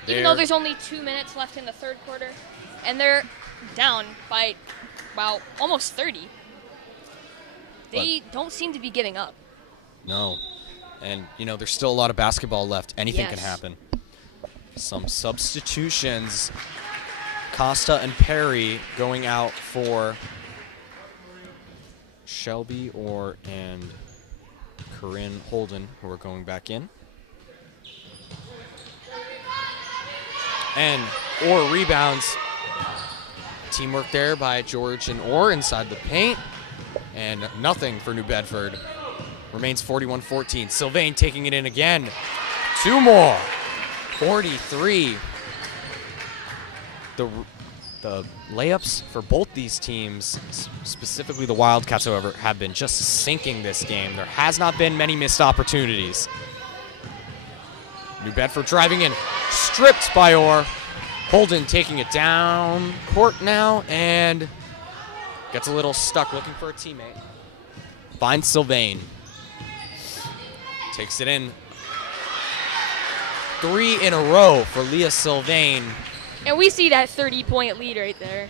Even though there's only 2 minutes left in the third quarter, and they're down by, wow, almost 30. They don't seem to be giving up. No. And, there's still a lot of basketball left. Anything can Yes. happen. Some substitutions. Costa and Perry going out for Shelby and Corinne Holden, who are going back in. And Orr rebounds. Teamwork there by George and Orr inside the paint. And nothing for New Bedford. Remains 41-14. Sylvain taking it in again. Two more. 43. The layups for both these teams, specifically the Wildcats, however, have been just sinking this game. There has not been many missed opportunities. New Bedford driving in, stripped by Orr. Holden taking it down court now and gets a little stuck looking for a teammate. Finds Sylvain. Takes it in. 3 in a row for Leah Sylvain. And we see that 30-point lead right there.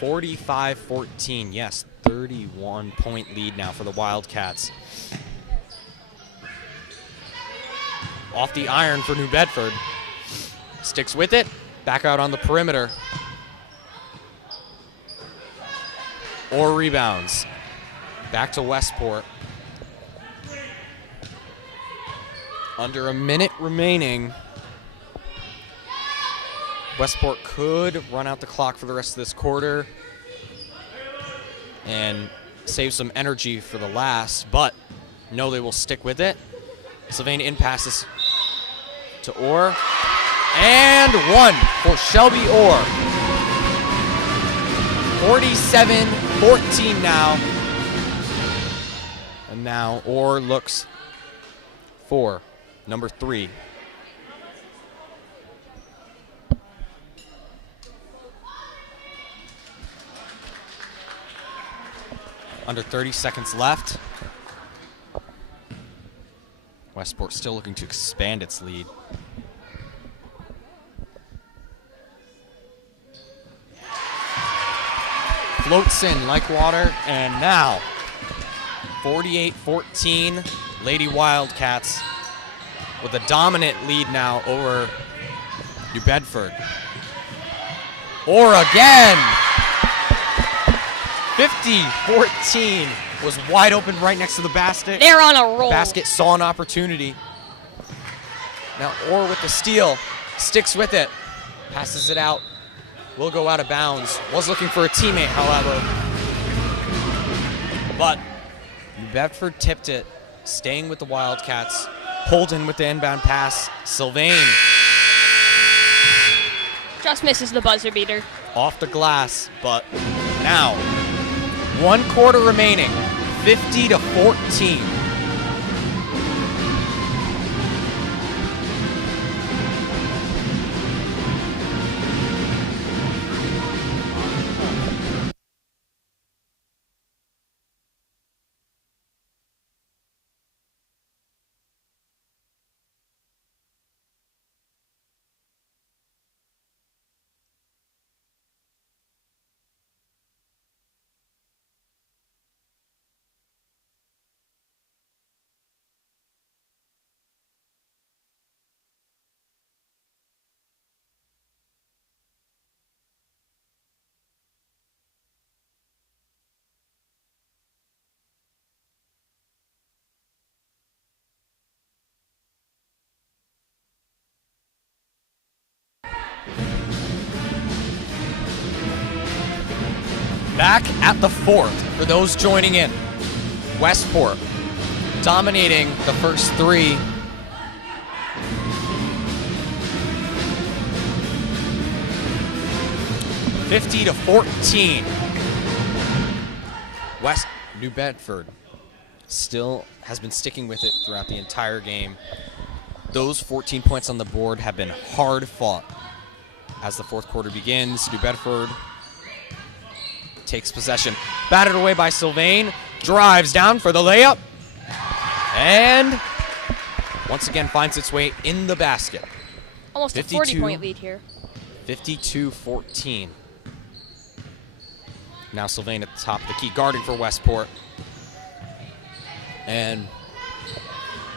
45-14. Yes, 31-point lead now for the Wildcats. Off the iron for New Bedford. Sticks with it. Back out on the perimeter. Or rebounds. Back to Westport. Under a minute remaining. Westport could run out the clock for the rest of this quarter and save some energy for the last, but no, they will stick with it. Sylvain in passes to Orr. And 1 for Shelby Orr. 47-14 now. And now Orr looks for number 3. Under 30 seconds left. Westport still looking to expand its lead. Floats in like water, and now 48-14, Lady Wildcats with a dominant lead now over New Bedford. Or again! 50-14 was wide open right next to the basket. They're on a roll. Basket saw an opportunity. Now Orr with the steal, sticks with it, passes it out, will go out of bounds. Was looking for a teammate, however. But New Bedford tipped it, staying with the Wildcats. Holden with the inbound pass. Sylvain Just misses the buzzer beater. off the glass, but now 1 quarter remaining, 50-14. Back at the 4th for those joining in. Westport dominating the first 3. (50-14). New Bedford still has been sticking with it throughout the entire game. Those 14 points on the board have been hard fought. As the 4th quarter begins, New Bedford takes possession. Batted away by Sylvain. Drives down for the layup. And once again finds its way in the basket. Almost a 40-point lead here. 52-14. Now Sylvain at the top of the key, guarding for Westport. And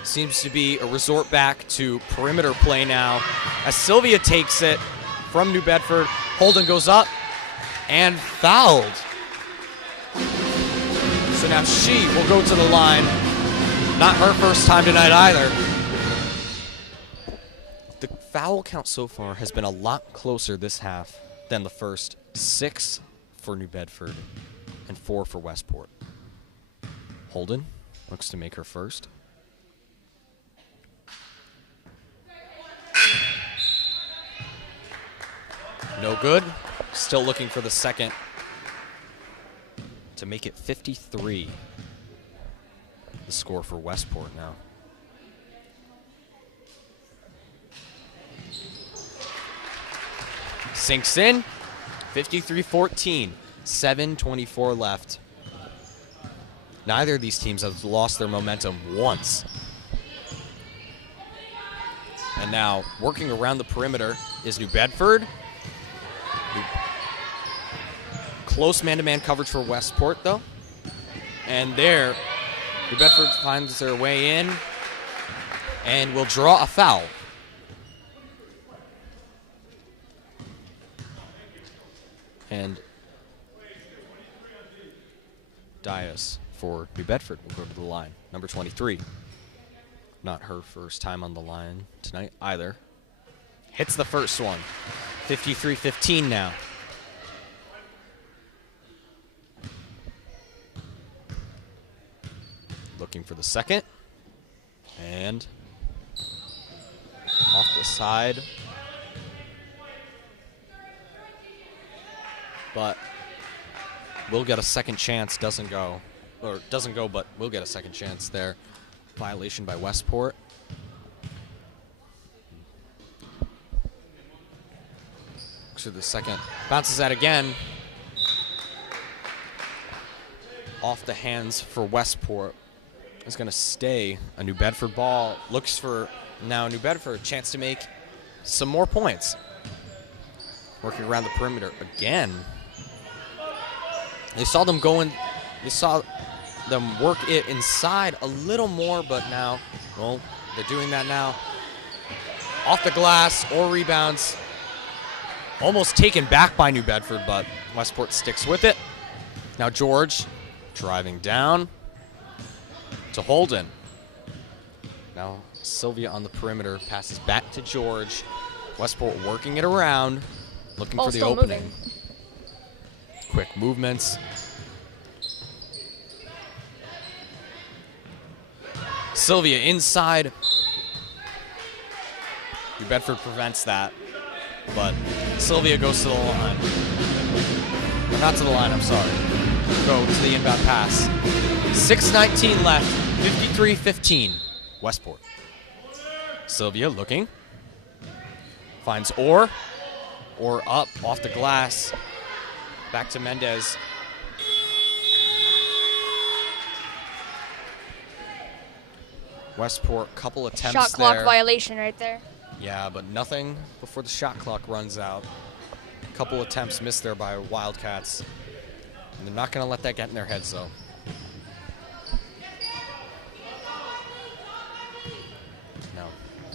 seems to be a resort back to perimeter play now. As Sylvia takes it from New Bedford. Holden goes up and fouled. So now she will go to the line. Not her first time tonight either. The foul count so far has been a lot closer this half than the first. 6 for New Bedford and 4 for Westport. Holden looks to make her first. No good. Still looking for the second to make it 53. The score for Westport now. Sinks in. 53-14. 7:24 left. Neither of these teams have lost their momentum once. And now working around the perimeter is New Bedford. Close man-to-man coverage for Westport, though. And there, New Bedford finds their way in and will draw a foul. And Dias for New Bedford will go to the line. Number 23. Not her first time on the line tonight either. Hits the first one. 53-15 now. Looking for the second. And off the side. But will get a second chance, doesn't go. Or doesn't go, but will get a second chance there. Violation by Westport. To the second. Bounces that again. Off the hands for Westport. Is going to stay a New Bedford ball. Looks for now New Bedford a chance to make some more points. Working around the perimeter again. They saw them going. They saw them work it inside a little more, but now, well, they're doing that now. Off the glass or rebounds. Almost taken back by New Bedford, but Westport sticks with it. Now George driving down to Holden. Now Sylvia on the perimeter passes back to George. Westport working it around, looking for the opening. Moving. Quick movements. Sylvia inside. New Bedford prevents that, but Sylvia goes to the line. Or not to the line, I'm sorry. Go to the inbound pass. 6:19 left, 53-15, Westport. Sylvia looking. Finds Orr. Orr up off the glass. Back to Mendez. Westport, couple attempts Shot clock there. violation right there. Yeah, but nothing before the shot clock runs out. Couple attempts missed there by Wildcats. And they're not going to let that get in their heads, though. No.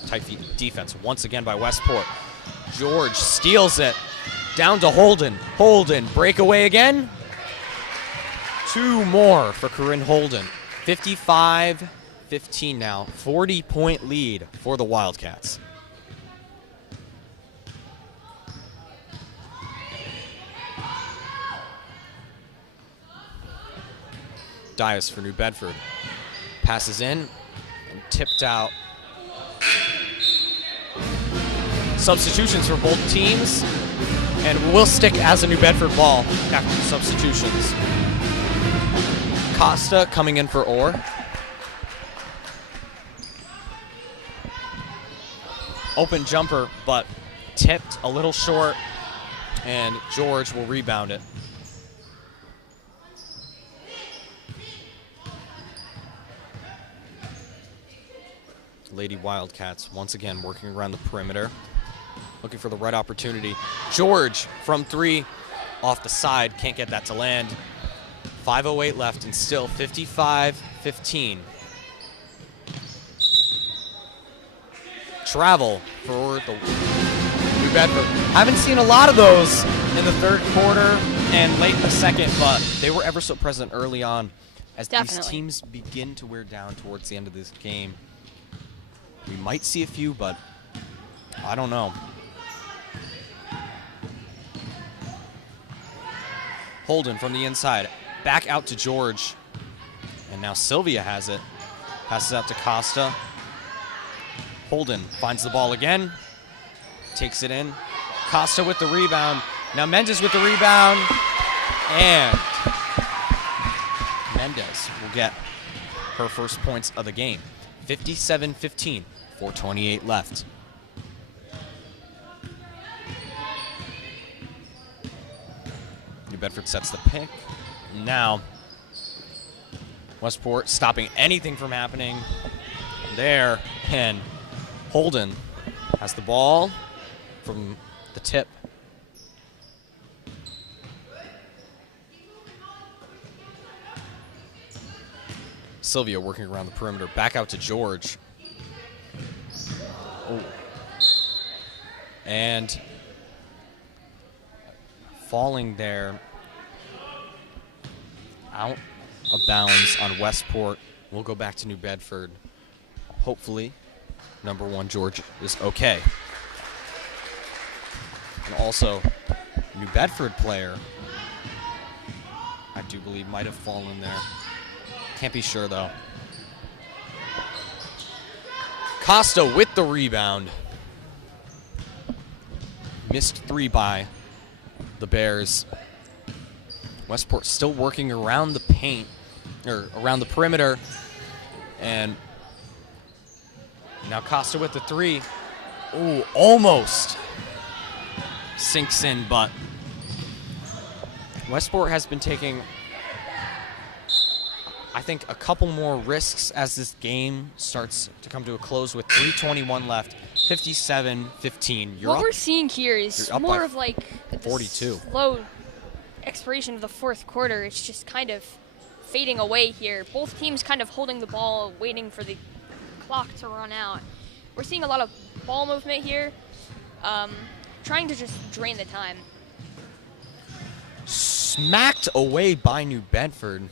Tight defense once again by Westport. George steals it. Down to Holden. Holden, breakaway again. Two more for Corinne Holden. 55-15 now. 40-point lead for the Wildcats. Dias for New Bedford. Passes in and tipped out. Substitutions for both teams. And will stick as a New Bedford ball after the substitutions. Costa coming in for Orr. Open jumper, but tipped a little short, and George will rebound it. Lady Wildcats once again working around the perimeter. Looking for the right opportunity. George from three off the side. Can't get that to land. 5:08 left and still 55-15. Travel for the New Bedford. Haven't seen a lot of those in the third quarter and late in the second, but they were ever so present early on. As these teams begin to wear down towards the end of this game, we might see a few, but I don't know. Holden from the inside. Back out to George. And now Sylvia has it. Passes out to Costa. Holden finds the ball again. Takes it in. Costa with the rebound. Now Mendez with the rebound. And Mendez will get her first points of the game. 57-15. 4:28 left. New Bedford sets the pick. Now, Westport stopping anything from happening there. And Holden has the ball from the tip. Sylvia working around the perimeter. Back out to George. Oh. And falling there. Out of bounds on Westport. We'll go back to New Bedford. Hopefully, number 1 George is okay. And also, New Bedford player, I do believe, might have fallen there. Can't be sure, though. Costa with the rebound. Missed 3 by the Bears. Westport still working around the paint, or around the perimeter. And now Costa with the 3. Ooh, almost sinks in, but Westport has been taking, I think, a couple more risks as this game starts to come to a close with 3:21 left, 57-15. What we're seeing here is more of like 42. Slow expiration of the fourth quarter. It's just kind of fading away here. Both teams kind of holding the ball, waiting for the clock to run out. We're seeing a lot of ball movement here, trying to just drain the time. Smacked away by New Bedford.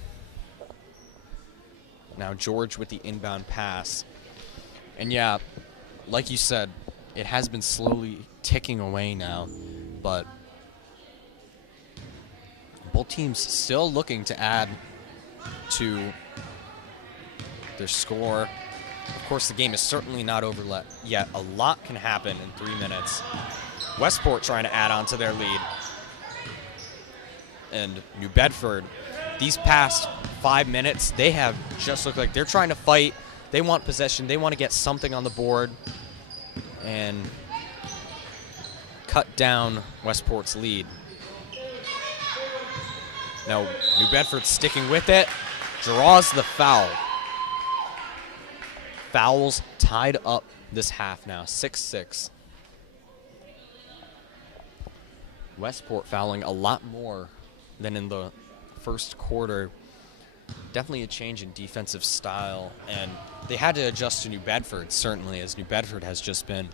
Now George with the inbound pass. And yeah, like you said, it has been slowly ticking away now, but both teams still looking to add to their score. Of course, the game is certainly not over yet. A lot can happen in 3 minutes. Westport trying to add on to their lead. And New Bedford, these past 5 minutes, they have just looked like they're trying to fight. They want possession. They want to get something on the board and cut down Westport's lead. Now, New Bedford sticking with it, draws the foul. Fouls tied up this half now, 6-6. Westport fouling a lot more than in the first quarter. Definitely a change in defensive style, and they had to adjust to New Bedford, certainly, as New Bedford has just been,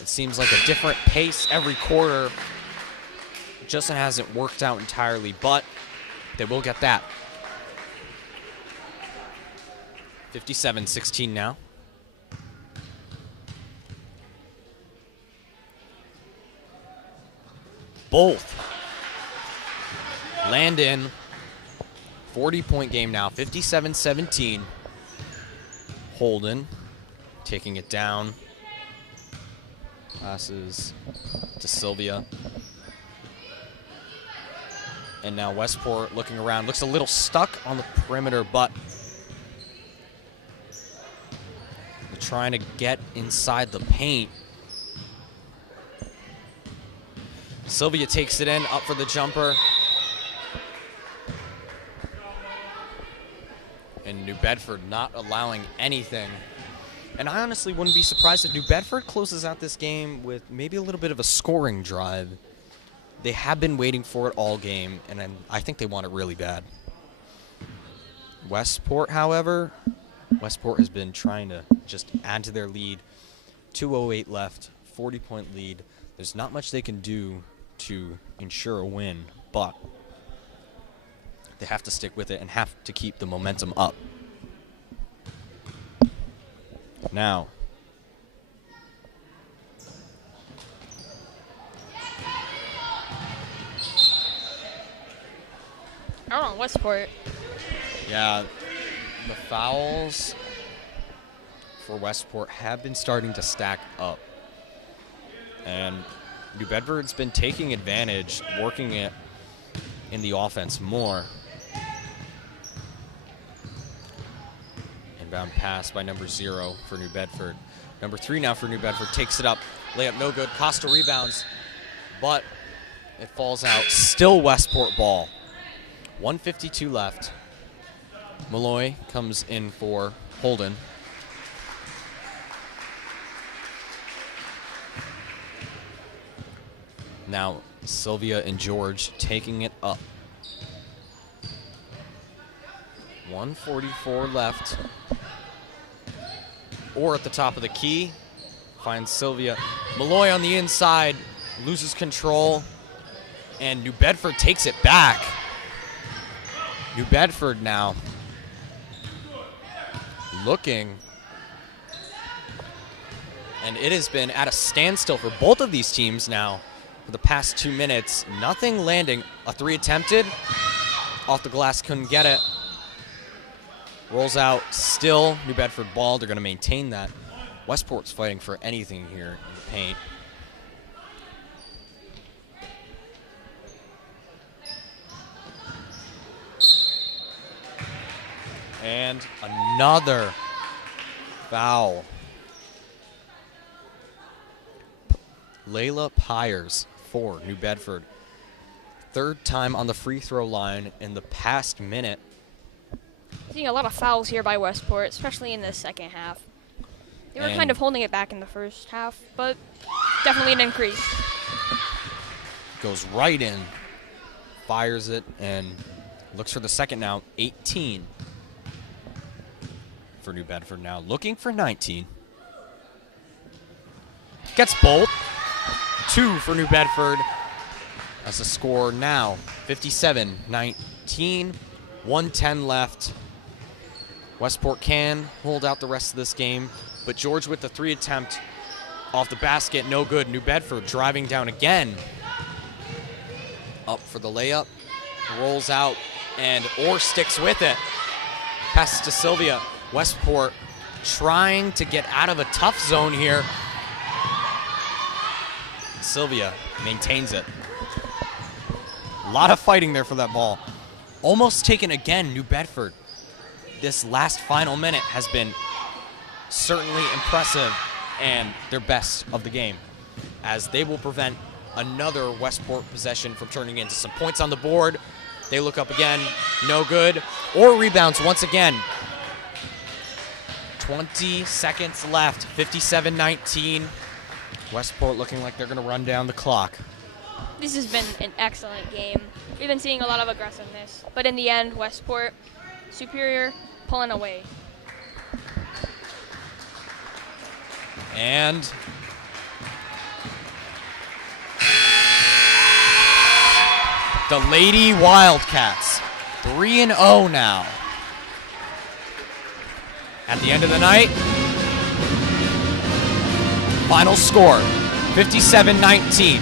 it seems like a different pace every quarter. It just hasn't worked out entirely, but they will get that. 57-16 now. Both land in. 40-point game now, 57-17. Holden taking it down. Passes to Sylvia. And now Westport looking around. Looks a little stuck on the perimeter, but they're trying to get inside the paint. Sylvia takes it in, up for the jumper. And New Bedford not allowing anything. And I honestly wouldn't be surprised if New Bedford closes out this game with maybe a little bit of a scoring drive. They have been waiting for it all game, and I think they want it really bad. Westport, however, Westport has been trying to just add to their lead. 2:08 left, 40-point lead. There's not much they can do to ensure a win, but they have to stick with it and have to keep the momentum up. Now, out on Westport. Yeah, the fouls for Westport have been starting to stack up. And New Bedford's been taking advantage, working it in the offense more. Inbound pass by number 0 for New Bedford. Number 3 now for New Bedford, takes it up. Layup no good. Costa rebounds, but it falls out. Still Westport ball. 1:52 left. Malloy comes in for Holden. Now Sylvia and George taking it up. 1:44 left. Or at the top of the key. Finds Sylvia. Malloy on the inside. Loses control. And New Bedford takes it back. New Bedford now looking. And it has been at a standstill for both of these teams now for the past 2 minutes. Nothing landing. A 3 attempted. Off the glass, couldn't get it. Rolls out, still New Bedford ball. They're going to maintain that. Westport's fighting for anything here in the paint. And another foul. Layla Pyers for New Bedford. 3rd time on the free throw line in the past minute. Seeing a lot of fouls here by Westport, especially in the second half. They were And kind of holding it back in the first half, but definitely an increase. Goes right in, fires it, and looks for the second now. 18 for New Bedford now, looking for 19. Gets both. 2 for New Bedford. That's the score now. 57-19, 1:10 left. Westport can hold out the rest of this game, but George with the 3 attempt off the basket, no good. New Bedford driving down again. Up for the layup, rolls out, and Orr sticks with it. Passes to Sylvia. Westport trying to get out of a tough zone here. Sylvia maintains it. A lot of fighting there for that ball. Almost taken again, New Bedford. This last final minute has been certainly impressive and their best of the game, as they will prevent another Westport possession from turning into some points on the board. They look up again, no good. Or rebounds once again. 20 seconds left, 57-19. Westport looking like they're going to run down the clock. This has been an excellent game. We've been seeing a lot of aggressiveness, but in the end, Westport superior, pulling away. And the Lady Wildcats, 3-0 now. At the end of the night, final score, 57-19.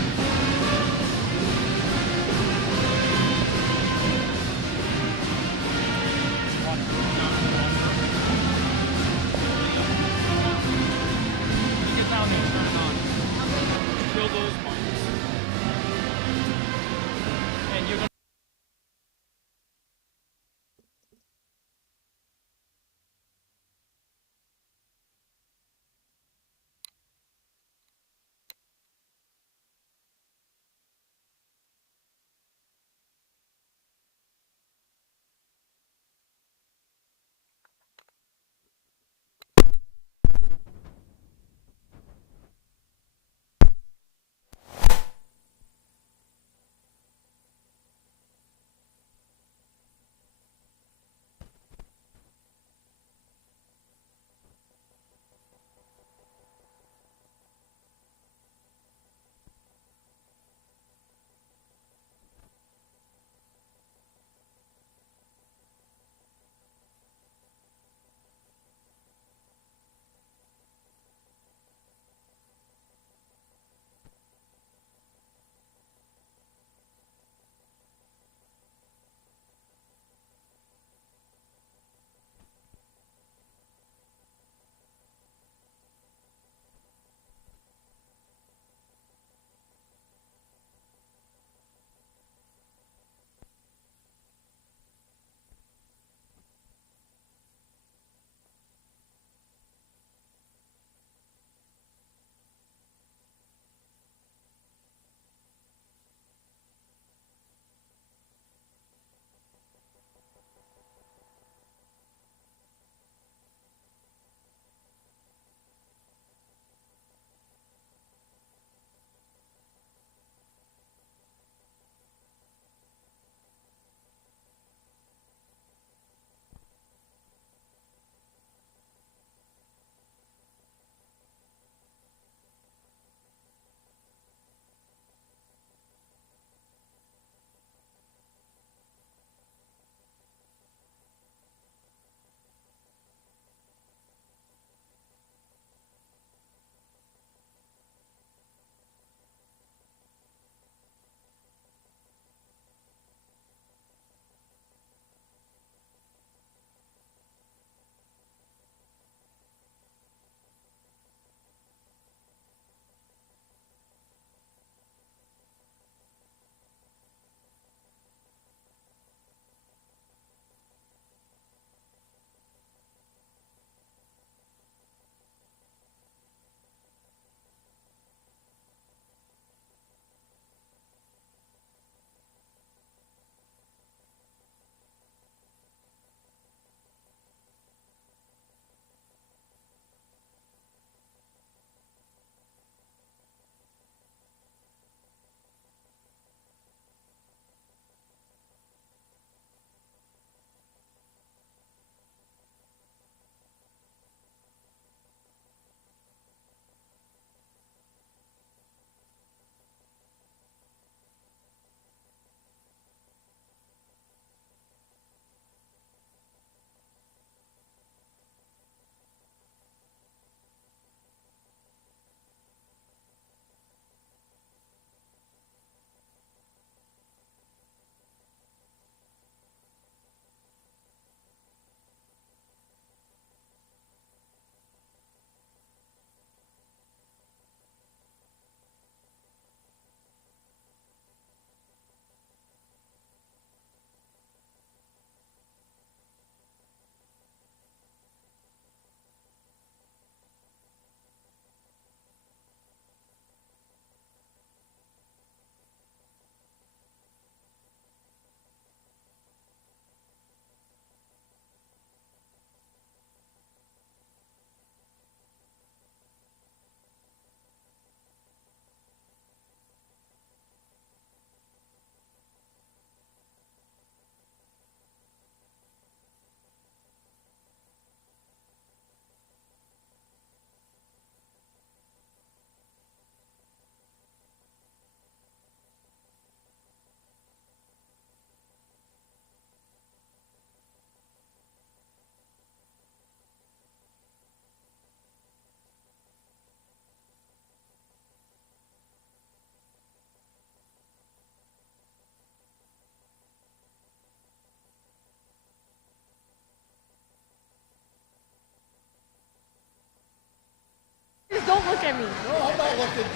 Don't look at me. No, I'm not looking.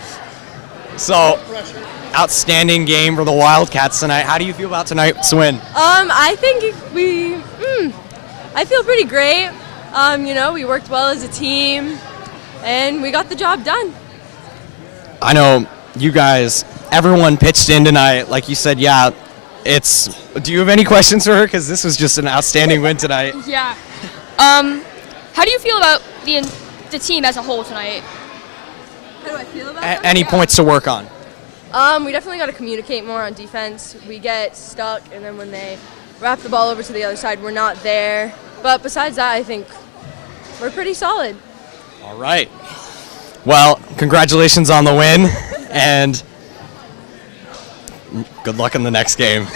So, Pressure. outstanding game for the Wildcats tonight. How do you feel about tonight's win? I think I feel pretty great. We worked well as a team, and we got the job done. I know you guys, everyone pitched in tonight. Like you said, yeah, do you have any questions for her? Because this was just an outstanding win tonight. Yeah. How do you feel about the team as a whole tonight? How do I feel about that? Any points to work on? We definitely got to communicate more on defense. We get stuck, and then when they wrap the ball over to the other side, we're not there. But besides that, I think we're pretty solid. All right. Well, congratulations on the win, and good luck in the next game.